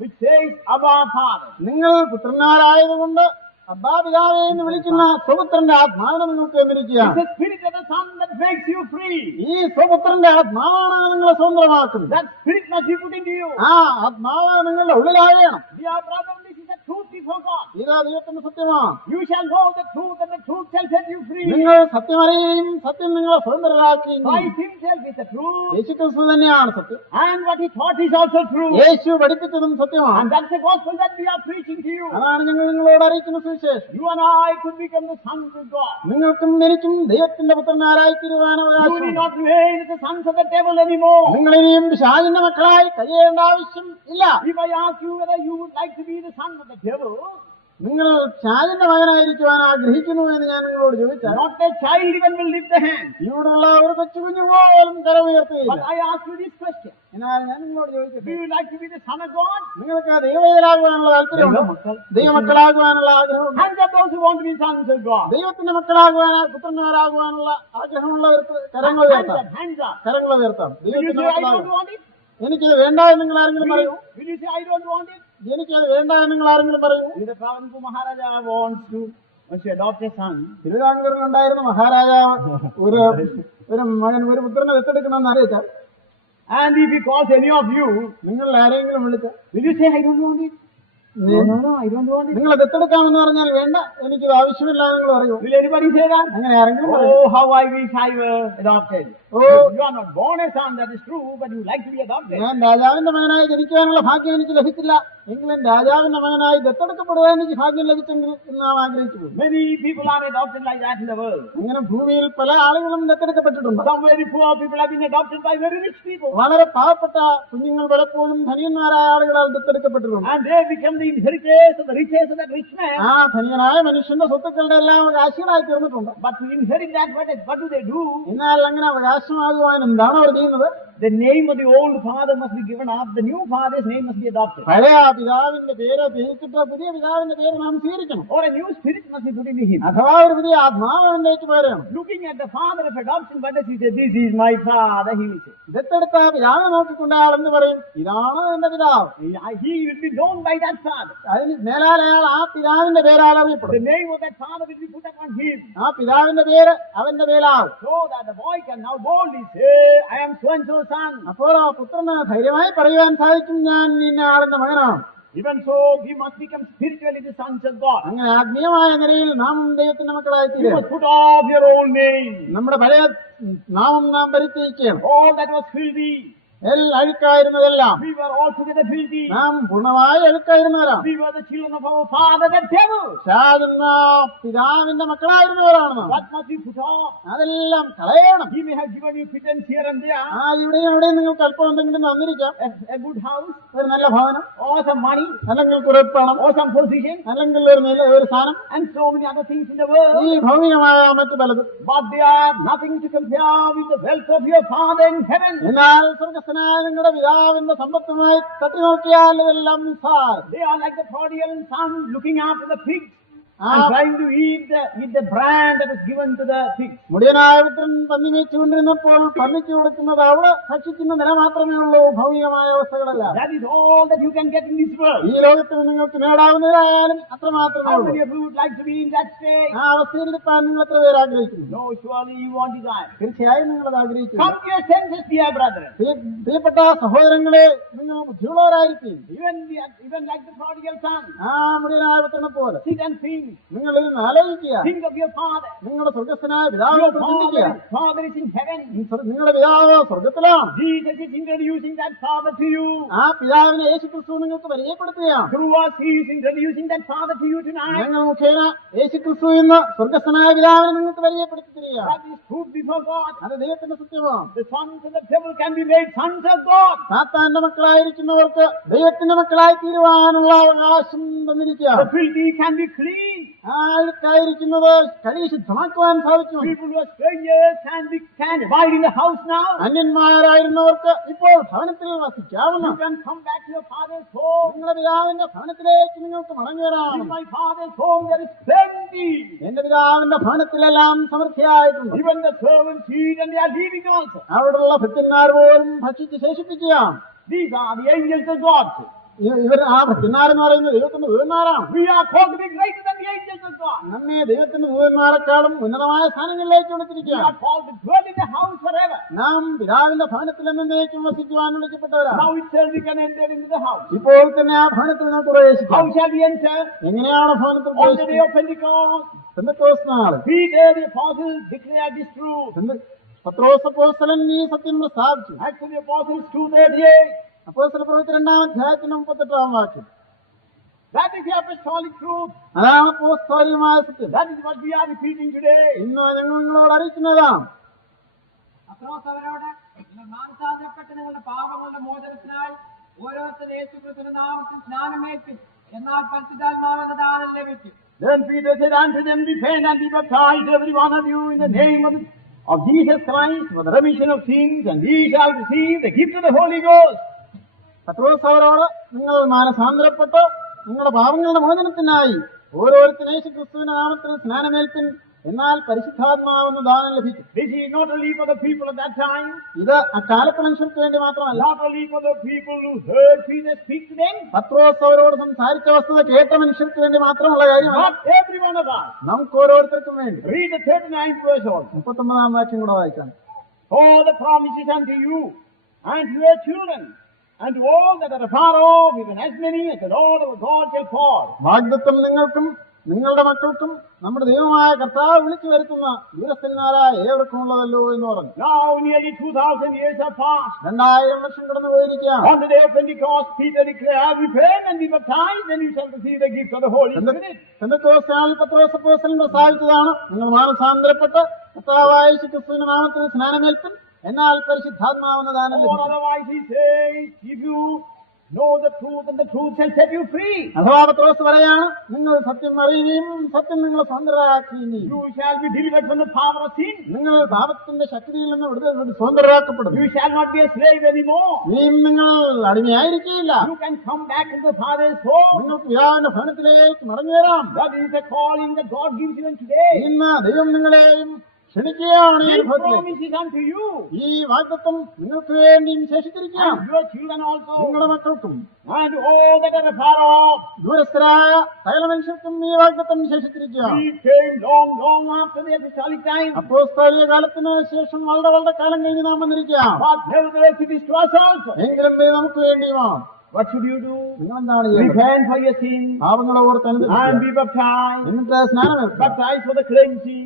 which says, Abba, Father. നിങ്ങൾ പുത്രന്മാരായതുകൊണ്ട് അബ്ബാ പിതാവേ എന്ന് വിളിക്കുന്ന സ്വപുത്രന്റെ ആത്മാവിനെ നിങ്ങൾക്ക് It's തന്നിരിക്കുകയാണ്. the Spirit of the Son that makes you free. ഈ സ്വപുത്രന്റെ ആത്മാവാണ് നിങ്ങളെ സ്വതന്ത്രമാക്കുന്നത്. That Spirit must be put into you. ആ ആത്മാവ് നിങ്ങളുടെ ഉള്ളിലാകണം. Dear brother, this is the truth before God. ഇത് ദൈവത്തിന്റെ സത്യമാണ്. You shall know the truth, and the truth shall set you free. നിങ്ങൾ സത്യമറിയുകയും സത്യം നിങ്ങളെ സ്വതന്ത്രരാക്കുകയും ചെയ്യും. Christ himself is the truth. യേശുക്രിസ്തു തന്നെയാണ് സത്യം. And what he taught is also true. യേശു പഠിപ്പിച്ചതും സത്യമാണ്. And that's the gospel that we are preaching to you. അതാണ് ഞങ്ങൾ നിങ്ങളോട് അറിയിക്കുന്ന സുവിശേഷം. You and I could become the sons of God. നിങ്ങൾക്കും എനിക്കും ദൈവത്തിന്റെ പുത്രന്മാരായി തീരുവാൻ You need അവകാശം. not remain as the sons of the devil anymore. നിങ്ങൾ ഇനിയും പിശാചിന്റെ മക്കളായി കഴിയേണ്ട ആവശ്യം ഇല്ല. If I ask you whether you would like to be the son of the devil, നിങ്ങൾ പിശാചിന്റെ മകനായിരിക്കുവാൻ ആഗ്രഹിക്കുന്നു എന്ന് ഞാൻ നിങ്ങളോട് ചോദിച്ചാൽ not a child even will lift the hand. ഇവിടെയുള്ള ഒരു കൊച്ചു കുഞ്ഞു പോലും കരമുയർത്തുകയില്ല. But I ask you this question. എന്നാൽ ഞാൻ നിങ്ങളോട് Do ചോദിക്കട്ടെ, you like to be the son of God? നിങ്ങൾക്ക് ദൈവമക്കളാകുവാനുള്ള താല്പര്യമുണ്ടോ? ദൈവമക്കളാകുവാനുള്ള ആഗ്രഹമുണ്ട്. Hands up those who want to be sons of God. ദൈവത്തിന്റെ മക്കളാകുവാൻ പുത്രന്മാരാകുവാനുള്ള ആഗ്രഹമുള്ളവർക്ക് കരങ്ങൾ Hands ഉയർത്താം. up, hands up. കരങ്ങൾ ഉയർത്താം. Will you ദൈവത്തിന്റെ say I don't മക്കളാകും. want it? എനിക്കത് വേണ്ട എന്ന് നിങ്ങൾ ആരെങ്കിലും പറയൂ. Will you say I don't want it? എനിക്കത് വേണ്ട എന്ന് നിങ്ങൾ ആരെങ്കിലും പറയൂ. If the Travancore Maharaja wants to adopt a son, തിരുവിതാംകൂറിലുണ്ടായിരുന്ന മഹാരാജാവ് ഒരു മകൻ ഒരു പുത്രനെ ദത്തെടുക്കണമെന്ന് അറിയിച്ചാൽ and if he calls any of you, നിങ്ങൾ ആരെങ്കിലും വിളിച്ചാൽ will you say I don't want it? No, I don't want it. നിങ്ങൾ ദത്തെടുക്കാമെന്ന് പറഞ്ഞാൽ വേണ്ട, എനിക്കത് ആവശ്യമില്ല എന്ന് നിങ്ങൾ പറയൂ. Will anybody say that? അങ്ങനെ ആരെങ്കിലും പറയൂ. Oh, how I wish I were adopted. Oh. You are not born a son, that is true, but you like to be adopted. ഞാൻ രാജാവിന്റെ മകനായി ജനിക്കാനുള്ള ഭാഗ്യം എനിക്ക് ലഭിച്ചില്ല എങ്കിലും രാജാവിന്റെ മകനായി ദത്തെടുക്കപ്പെടുവാൻ എനിക്ക് ഭാഗ്യം ലഭിച്ചെങ്കിൽ എന്ന് നാം ആഗ്രഹിച്ചു. Many people are adopted like that in the world. അങ്ങനെ ഭൂമിയിൽ പല ആളുകളും ദത്തെടുക്കപ്പെട്ടിട്ടുണ്ട്. Some very poor people have been adopted by very rich people. വളരെ പാവപ്പെട്ട കുഞ്ഞുങ്ങൾ പലപ്പോഴും ധനിയന്മാരായ ആളുകളാൽ ദത്തെടുക്കപ്പെട്ടിട്ടുണ്ട്. And they become the inheritors of the riches of that rich man. ആ ധനിയനായ മനുഷ്യന്റെ സ്വത്തുക്കളുടെ എല്ലാം അവകാശികളായി തീർന്നിട്ടുണ്ട്. But to inherit that, what do they do? എന്നാൽ അങ്ങനെ അവകാശമാകുവാൻ എന്താണ് അവർ ചെയ്യുന്നത്? The name of the old father must be given up. The new father's name must be adopted. പഴയ പിതാവിന്റെ പേര് ത്യജിച്ചിട്ട് പുതിയ പിതാവിന്റെ പേര് നാം സ്വീകരിക്കണം. Or a new spirit must be put into him. അഥവാ ഒരു പുതിയ ആത്മാവ് അവനിലേക്ക് പകരണം. Looking at the father of adoption, what does he say? This is my father, he will say. ദത്തെടുത്ത പിതാവിനെ നോക്കിക്കൊണ്ട് അയാൾ എന്ന് പറയും, ഇതാണ് എന്റെ പിതാവ്. He will be known by that father. അതിന് മേലാൽ അയാൾ ആ പിതാവിന്റെ പേരാൽ The അറിയപ്പെടും. name of that father will be put upon him. ആ പിതാവിന്റെ പേര് അവന്റെ പേരാകും. So that the boy can now boldly say, I am so and so son. അപ്പോൾ ആ പുത്രന് ധൈര്യമായി പറയുവാൻ സാധിക്കും, ഞാൻ ഇന്ന ആളിന്റെ മകനാണ്. Even so, we must become spiritually the sons of God. അങ്ങനെ ആത്മീയമായ നിലയിൽ നാം ദൈവത്തിന്റെ മക്കളായി You തീരുക. must put off your old name. നമ്മുടെ പഴയ നാമം നാം പരിത്യജിക്കണം. All that was filthy. അഴുക്കായിരുന്നതെല്ലാം We were altogether filthy. നാം പൂർണ്ണമായി അഴുക്കായിരുന്നവരാണ്. We were the children of our father, the devil. ഷാദെന്ന പിതാവിന്റെ മക്കളായിരുന്നവരാണ് നാം. What must we put off? അതെല്ലാം കളയണം. He may have given you pittance here and there, ഇവിടെയും അവിടെയും നിങ്ങൾക്ക് അല്പം എന്തെങ്കിലും തന്നിരിക്കാം. a good house, ഒരു നല്ല ഭവനം, or some money, അല്ലെങ്കിൽ കുറെ പണം, or some position, അല്ലെങ്കിൽ ഒരു സ്ഥാനം, and so many other things in the world. ഈ ഭൗമികമായ മറ്റു പലതും. But they are nothing to compare with the wealth of your Father in heaven. എന്നാൽ സ്വർഗ്ഗസ്ഥനായ നിങ്ങളുടെ പിതാവിന്റെ സമ്പത്തുമായി തട്ടി നോക്കിയാൽ ഇതെല്ലാം നിസ്സാരം. They are like the prodigal son looking after the pigs Ah. and trying to eat the bran that was given to the pigs. മുടിയനായ പുത്രൻ പന്നി മേച്ചുകൊണ്ടിരുന്നപ്പോൾ പന്നിക്ക് കൊടുക്കുന്നത് അവിടെ ഭക്ഷിക്കുന്ന നില മാത്രമേ ഉള്ളൂ, ഭൗമികമായ അവസ്ഥകളല്ല. That is all that you can get in this world. ഈ ലോകത്തിൽ നിങ്ങൾക്ക് നേടാവുന്നതായാലും അത്ര മാത്രമേ How ഉള്ളൂ. many of you would like to be in that state? ആ അവസ്ഥയിൽ ഇരിക്കാൻ നിങ്ങൾ എത്ര പേര് ആഗ്രഹിക്കുന്നു? No, surely you won't desire. തീർച്ചയായും നിങ്ങളത് ആഗ്രഹിക്കുന്നു. Come to your senses, dear brethren. പ്രിയപ്പെട്ട സഹോദരങ്ങളെ, നിങ്ങൾ ബുദ്ധിയുള്ളവരായിരിക്കും. Even like the prodigal son. ആ മുടിയനായ പുത്രനെ പോലെ Sit and think. നിങ്ങൾ ഇരുന്ന് ആലോചിക്കുക. Think of your father. നിങ്ങളുടെ സ്വർഗ്ഗസ്ഥനായ പിതാവിനെ Your ചിന്തിക്കുക. father is in heaven. നിങ്ങളുടെ പിതാവ് സ്വർഗ്ഗത്തിലാണ്. Jesus is introducing that father to you. ആ പിതാവിനെ യേശുക്രിസ്തു നിങ്ങൾക്ക് പരിചയപ്പെടുത്തുകയാണ്. Through us, he is introducing that father to you tonight. ഞങ്ങൾ മുഖേന യേശുക്രിസ്തു എന്ന സ്വർഗ്ഗസ്ഥനായ പിതാവിനെ നിങ്ങൾക്ക് പരിചയപ്പെടുത്തി തരികയാണ്. That is truth before God. അത് ദൈവത്തിന്റെ സത്യമാണ്. The sons of the devil can be made sons of God. സാത്താന്റെ മക്കളായിരിക്കുന്നവർക്ക് ദൈവത്തിന്റെ മക്കളായി തീരുവാനുള്ള അവകാശം തന്നിരിക്കുകയാണ്. The filthy can be clean. ആൾക്കായിരിക്കുന്നത് കഴി ശുദ്ധമാക്കുവാൻ സാധിക്കും. People who are strangers can abide in the house now. അന്യന്മാരായിരുന്നവർക്ക് ഇപ്പോൾ ഭവനത്തിൽ വസിക്കാവുന്നു. You can come back to your father's home. നിങ്ങളുടെ പിതാവിന്റെ ഭവനത്തിലേക്ക് നിങ്ങൾക്ക് മടങ്ങി വരാം. In my father's home there is plenty. എന്റെ പിതാവിന്റെ ഭവനത്തിലെല്ലാം സമൃദ്ധിയായിട്ടുണ്ട്. Even the servants eat and they are leaving also. അവിടെയുള്ള ഭൃത്യന്മാർ പോലും ഭക്ഷിച്ച് ശേഷിപ്പിക്കുകയാണ്. These are the angels of God. ഇവർ ആ ഭക്തന്മാരെന്ന് പറയുന്നത് ദൈവത്തിന്റെ ദൂതന്മാരാണ്. We are called to be greater than the angels of God. നമ്മെ ദൈവത്തിന്റെ ദൂതന്മാരെക്കാളും ഉന്നതമായ സ്ഥാനങ്ങളിലേക്ക് We വിളിച്ചിരിക്കുകയാണ്. are called to dwell in the house forever. നാം പിതാവിന്റെ ഭവനത്തിൽ എന്നേക്കും വസിക്കുവാൻ വിളിക്കപ്പെട്ടവരാണ്. Now itself we can enter into the house. ഇപ്പോൾ തന്നെ ആ ഭവനത്തിൽ നമുക്ക് പ്രവേശിക്കാം. How shall we enter? എങ്ങനെയാണ് ഭവനത്തിൽ On the day പ്രവേശിക്കുന്നത്? of Pentecost, പെന്തക്കോസ്ത് നാൾ Peter the apostle declared this truth. പത്രോസ് അപ്പോസ്തലൻ ഈ സത്യം പ്രസ്താവിച്ചു. Acts of the Apostles 2:38. അപ്പോസ്തല പ്രവൃത്തി 2-ാം അധ്യായത്തിന്റെ 38-ാം വാക്യം. That is the apostolic truth. അതാണ് അപ്പോസ്തോലികമായ സത്യം. That is what we are repeating today. ഇന്ന് ഞങ്ങൾ നിങ്ങളോട് അറിയിക്കുന്നതാണ്. പത്രോസ് അവരോട്, നിങ്ങൾ മാനസാന്തരപ്പെട്ട് നിങ്ങളുടെ പാപങ്ങളുടെ മോചനത്തിനായി ഓരോരുത്തർ യേശുക്രിസ്തുവിന്റെ നാമത്തിൽ സ്നാനമേറ്റ്, എന്നാൽ പരിശുദ്ധാത്മാവെന്ന ദാനം ലഭിക്കും. Then Peter said unto them, repent and be baptized every one of you in the name of Jesus Christ for the remission of sins, and ye shall receive the gift of the Holy Ghost. പത്രോസ് അവരോട്, നിങ്ങൾ മാനസാന്തരപ്പെട്ട് നിങ്ങളുടെ പാപങ്ങളുടെ മോചനത്തിനായി ഓരോരുത്തരും യേശുക്രിസ്തുവിന്റെ നാമത്തിൽ സ്നാനമേൽപ്പിൻ, എന്നാൽ പരിശുദ്ധാത്മാവെന്ന ദാനം ലഭിക്കും. This is not only for the people at that time, ഇത് അക്കാലത്തെ മനുഷ്യർക്ക് വേണ്ടി മാത്രമല്ല, not only for the people who heard Peter speak to them, പത്രോസ് അവരോട് സംസാരിച്ച വസ്തുത കേട്ട മനുഷ്യർക്ക് വേണ്ടി മാത്രമുള്ള കാര്യമല്ല, but every one of us. നമുക്ക് ഓരോരുത്തർക്കും വേണ്ടി. Read the 39th verse also. 39-ാം വാക്യം കൂടെ വായിക്കാം. All the promises unto you and to your children and to all that are afar off, even as many as the Lord our God shall call. വാഗ്ദത്തം നിങ്ങൾക്കും നിങ്ങളുടെ മക്കൾക്കും നമ്മുടെ ദൈവമായ കർത്താവ് വിളിച്ചു വരുത്തുന്ന ദൂരസ്ഥന്മാരായ ഏവർക്കും ഉള്ളതല്ലോ എന്ന് പറഞ്ഞു. Now nearly 2000 years have passed. 2000 വർഷം കടന്നു പോയിരിക്കുകയാണ്. On the day of Pentecost, Peter declared, repent and be baptized, then you shall receive the gift of the Holy Spirit. Pentecost നാളിൽ പത്രോസ് അപ്പോസ്തലൻ പ്രസ്താവിച്ചതാണ്, നിങ്ങൾ മാനസാന്തരപ്പെട്ട് കർത്താവായ യേശുക്രിസ്തുവിന്റെ നാമത്തിൽ സ്നാനമേൽപ്പിൻ, എന്നാൽ പരിശുദ്ധാത്മാവെന്ന ദാനം Or ലഭിക്കും. otherwise he says, if you know the truth, and the truth shall set you free. അഥവാ പത്രോസ് പറയാണ്, നിങ്ങൾ സത്യം അറിയുകയും സത്യം നിങ്ങളെ സ്വതന്ത്രരാക്കുകയും ചെയ്യും. You shall be delivered from the power of sin. നിങ്ങൾ പാപത്തിന്റെ ശക്തിയിൽ നിന്ന് സ്വതന്ത്രരാക്കപ്പെടും. You shall not be a slave anymore. ഇനിയും നിങ്ങൾ അടിമയായിരിക്കില്ല. You can come back into the Father's home. നിങ്ങൾ പിതാവിന്റെ ഭവനത്തിലേക്ക് മടങ്ങി വരാം. That is the calling that God gives even today. ഇന്ന് ദൈവം നിങ്ങളെയും ക്ഷണിക്കുകയാണ്. ഈ This ഭവനത്തിലേക്ക്. promise is unto you ഈ വാഗ്ദത്തം നിങ്ങൾക്ക് വേണ്ടിയും ശേഷിച്ചിരിക്കുകയാണ്, and your children also, നിങ്ങളുടെ മക്കൾക്കും and all that are afar off. ദൂരസ്ഥരായ സകല മനുഷ്യർക്കും ഈ വാഗ്ദത്തം ശേഷിച്ചിരിക്കുകയാണ്. We came long after the apostolic time. അപ്പോസ്തലിക കാലത്തിന് ശേഷം വളരെ കാലം കഴിഞ്ഞ് നാം വന്നിരിക്കുകയാണ്. But nevertheless it is to us also. എങ്കിലും ഇത് നമുക്ക് വേണ്ടിയുമാണ്. What should you do? നിങ്ങൾ എന്താണ് ചെയ്യുന്നത്? Repent for your sins പാപങ്ങളെ ഓർത്ത് and അനുദപിക്കുക. be baptized. എന്നിട്ട് സ്നാനമേൽക്കുക. Baptized for the cleansing.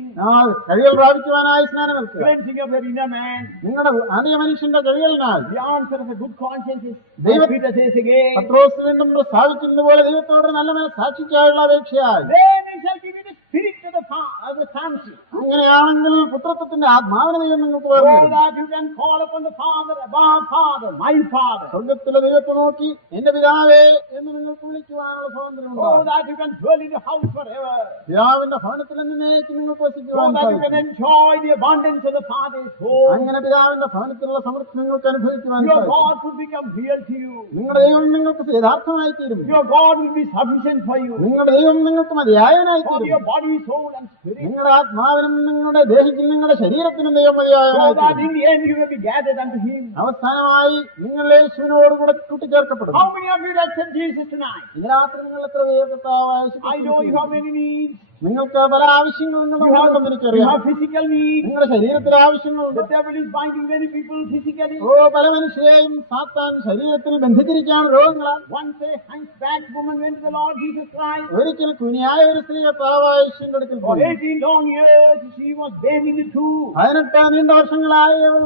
കഴിയൽ പ്രാപിക്കുവാനായി സ്നാനമേൽക്കുക. Cleansing of your inner man. നിങ്ങളുടെ ആദ്യ മനുഷ്യന്റെ കഴിയലിനായി. The answer of a good conscience is, David- as Peter says again, പത്രോസ് വീണ്ടും പ്രസ്താവിക്കുന്നത് പോലെ ദൈവത്തോട് നല്ല മനസ്സാക്ഷിക്കായുള്ള അപേക്ഷയായി. then he shall give you the spirit of the sonship. അങ്ങനെയാണെങ്കിൽ പുത്രത്വത്തിന്റെ ആത്മാവിനെ ദൈവം നിങ്ങൾക്ക് So പകർന്നു തരും. that you can call upon the Father, above Father, my Father. സ്വർഗത്തിലെ ദൈവത്തെ നോക്കി എന്റെ പിതാവേ എന്ന് നിങ്ങൾക്ക് വിളിക്കുവാനുള്ള സ്വാതന്ത്ര്യം So ഉണ്ടാകും. that you can dwell in the house forever. പിതാവിന്റെ ഭവനത്തിൽ എന്നേക്കും നിങ്ങൾക്ക് So വസിക്കുവാൻ that you can സാധിക്കും. enjoy the abundance of the Father's home. അങ്ങനെ പിതാവിന്റെ ഭവനത്തിലുള്ള സമൃദ്ധി നിങ്ങൾക്ക് അനുഭവിക്കുവാൻ Your സാധിക്കും. God could become real to you. നിങ്ങളുടെ ദൈവം നിങ്ങൾക്ക് യഥാർത്ഥമായി തീരും. Your God will be sufficient for you. നിങ്ങളുടെ ദൈവം നിങ്ങൾക്ക് മതിയായവനായി For തീരും. your body, soul and spirit. നിങ്ങളുടെ ആത്മാവിനും നിങ്ങളുടെ ദേഹിക്കും നിങ്ങളുടെ ശരീരത്തിനും ദൈവം മതിയായവനായി So that തീരും. in the end you will be gathered unto Him. അവസാനമായി നിങ്ങൾ യേശുവിനോട് കൂടെ കൂട്ടിച്ചേർക്കപ്പെടും. How many of you will accept Jesus tonight? ഇന്ന് രാത്രി നിങ്ങൾ എത്ര പേർ കർത്താവായ I know you യേശുക്രിസ്തുവിനെ have many needs. നിങ്ങൾക്ക് പല ആവശ്യങ്ങളും നിങ്ങളുടെ You ഉണ്ടെന്ന് have എനിക്കറിയാം. physical needs. നിങ്ങളുടെ ശരീരത്തിലെ ആവശ്യങ്ങളുണ്ട്. The devil is binding many people physically. പല മനുഷ്യരെയും സാത്താൻ ശരീരത്തിൽ ബന്ധിച്ചിരിക്കുകയാണ് രോഗങ്ങളാൽ. Once a hunchback woman went to the Lord Jesus Christ. ഒരിക്കൽ കുനിയായ ഒരു സ്ത്രീ കർത്താവായ യേശുവിന്റെ അടുക്കൽ For പോയി. 18 long years she was bathed in the tomb. 18 നീണ്ട വർഷങ്ങളായി അവൾ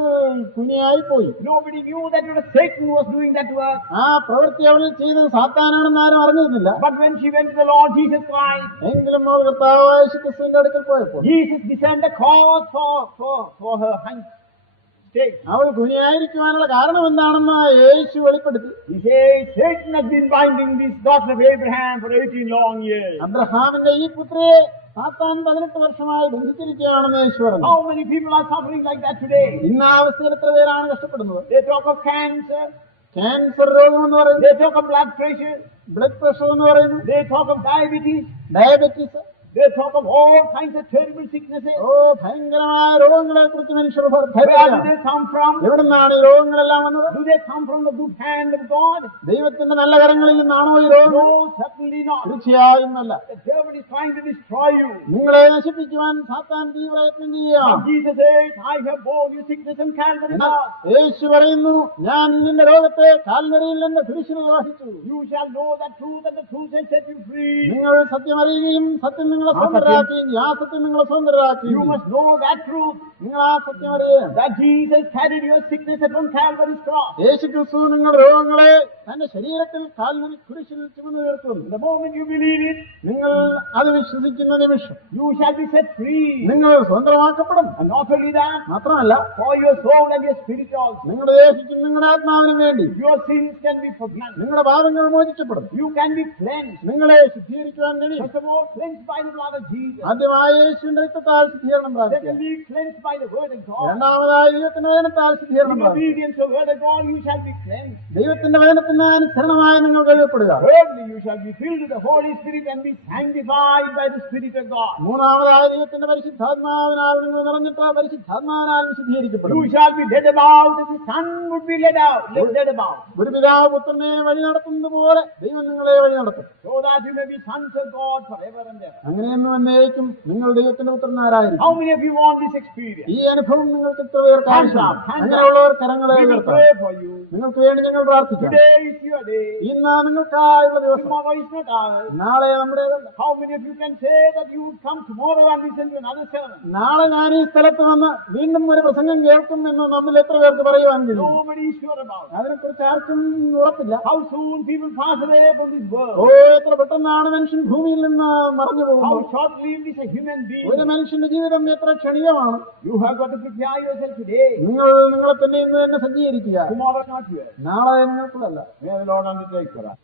കുനിയായി പോയി. Nobody knew that it was Satan who was doing that work. ആ പ്രവൃത്തി അവൾ ചെയ്തത് സാത്താനാണെന്ന് ആരും അറിഞ്ഞിരുന്നില്ല. But when she went to the Lord Jesus Christ, എങ്കിലും അവൾ കർത്താവായ യേശുക്രിസ്തുവിന്റെ അടുക്കൽ പോയപ്പോൾ Jesus discerned the cause for her hunch state. അവൾ കുനിയായിരിക്കുവാനുള്ള കാരണം എന്താണെന്ന് യേശു വെളിപ്പെടുത്തി. He says, Satan has been binding this daughter of Abraham for 18 long years. അബ്രഹാമിന്റെ ഈ പുത്രിയെ സാത്താൻ 18 വർഷമായി ബന്ധിച്ചിരിക്കുകയാണെന്ന് യേശു പറഞ്ഞു. How many people are suffering like that today? ഇന്ന് ആ അവസ്ഥയിൽ എത്ര പേരാണ് കഷ്ടപ്പെടുന്നത്? They talk of cancer, cancer രോഗം എന്ന് പറയുന്നു, they talk of blood pressure, blood pressure എന്ന് പറയുന്നു, they talk of diabetes, diabetes, They talk of all kinds of terrible sicknesses. ഓ ഭയങ്കരമായ രോഗങ്ങളെ കുറിച്ച് മനുഷ്യർ Where do ഭയപ്പെടുകയാണ്. they come from? എവിടെ നിന്നാണ് ഈ രോഗങ്ങളെല്ലാം വന്നത്? Do they come from the good hand of God? ദൈവത്തിന്റെ നല്ല കരങ്ങളിൽ നിന്നാണോ ഈ രോഗം? No, certainly not. തീർച്ചയായും അല്ല. The devil is trying to destroy you. നിങ്ങളെ നശിപ്പിക്കുവാൻ സാത്താൻ തീവ്രയത്നം ചെയ്യുകയാണ്. But Jesus says, I have borne your sickness and Calvary എന്നാൽ cross. യേശു പറയുന്നു, ഞാൻ നിന്റെ രോഗത്തെ കാൽവരിയിൽ എന്റെ കുരിശിൽ വഹിച്ചു. You shall know the truth, and the truth shall set you free. നിങ്ങൾ സത്യം അറിയുകയും സത്യം നിങ്ങളെ സ്വതന്ത്രരാക്കുകയും ആ സത്യം നിങ്ങളെ You സ്വതന്ത്രരാക്കുകയും must know that truth, നിങ്ങൾ ആ സത്യം അറിയുകയും that Jesus carried your sickness upon Calvary's cross. യേശു ക്രിസ്തു നിങ്ങളുടെ രോഗങ്ങളെ തന്റെ ശരീരത്തിൽ കാൽവരി കുരിശിൽ ചുമന്നു തീർക്കുന്നു. The moment you believe it, നിങ്ങൾ അത് വിശ്വസിക്കുന്ന നിമിഷം you shall be set free. നിങ്ങൾ സ്വതന്ത്രമാക്കപ്പെടും. And not only that, മാത്രമല്ല for your soul and your spirit also. നിങ്ങളുടെ ദേശിക്കും നിങ്ങളുടെ ആത്മാവിനും വേണ്ടി Your sins can be forgiven. നിങ്ങളുടെ പാപങ്ങൾ മോചിക്കപ്പെടും. You can be cleansed. നിങ്ങളെ ശുദ്ധീകരിക്കുവാൻ കഴിയും. First of all, cleansed by the blood of Jesus. ആദ്യമായി യേശുവിന്റെ രക്തത്താൽ ശുദ്ധീകരണം പ്രാപിക്കുക. Secondly, cleansed by the word of God. രണ്ടാമതായി ദൈവത്തിന്റെ വചനത്താൽ ശുദ്ധീകരണം In പ്രാപിക്കുക. obedience to the word of God, you shall be cleansed. ദൈവത്തിന്റെ വചനത്തിന് അനുസരണമായി നിങ്ങൾ കഴിയപ്പെടുക. Thirdly, you shall be filled with the Holy Spirit and be sanctified by the Spirit of God. മൂന്നാമതായി ദൈവത്തിന്റെ പരിശുദ്ധാത്മാവിനാൽ നിങ്ങൾ നിറഞ്ഞിട്ട് പരിശുദ്ധാത്മാവിനാൽ വിശുദ്ധീകരിക്കപ്പെടും. You shall be led about as a son would be led about, ഒരു പിതാവ് പുത്രനെ വഴി നടത്തുന്നത് പോലെ ദൈവം നിങ്ങളെ വഴി നടത്തും. so that you may be sons of God forever and ever. അങ്ങനെയെന്നും എന്നേക്കും നിങ്ങൾ ദൈവത്തിന്റെ പുത്രന്മാരായിരിക്കും. How many of you want this experience? ഈ അനുഭവം നിങ്ങൾക്ക് എത്ര പേർക്ക് ആവശ്യമാണ്? അങ്ങനെയുള്ളവർ കരങ്ങളെ We will ഉയർത്താം. pray for you. നിങ്ങൾക്ക് വേണ്ടി ഞങ്ങൾ പ്രാർത്ഥിക്കാം. Today is your day. ഇന്ന് നിങ്ങൾക്കായുള്ള ദിവസം, Tomorrow is not ours. നാളെ നമ്മുടേതല്ല. How many of you can say that you would come tomorrow and listen to another sermon? നാളെ ഞാൻ ഈ സ്ഥലത്ത് വന്ന് വീണ്ടും ഒരു പ്രസംഗം കേൾക്കും എന്ന് നമ്മൾ എത്ര പേർക്ക് പറയുവാൻ കഴിയും? Nobody is sure about it. അതിനെക്കുറിച്ച് ആർക്കും ഉറപ്പില്ല. How soon people pass away from this world. ഓ, എത്ര പെട്ടെന്നാണ് മനുഷ്യൻ ഭൂമിയിൽ നിന്ന് മറഞ്ഞു How പോകുന്നത്. short-lived is a human being. ഒരു മനുഷ്യന്റെ ജീവിതം എത്ര ക്ഷണികമാണ്. You have got to prepare yourself today. നിങ്ങളെ തന്നെ ഇന്ന് തന്നെ സജ്ജീകരിക്കുക. Tomorrow is not here. നാളെ നിങ്ങൾക്കുള്ളതല്ല. May the Lord undertake for us.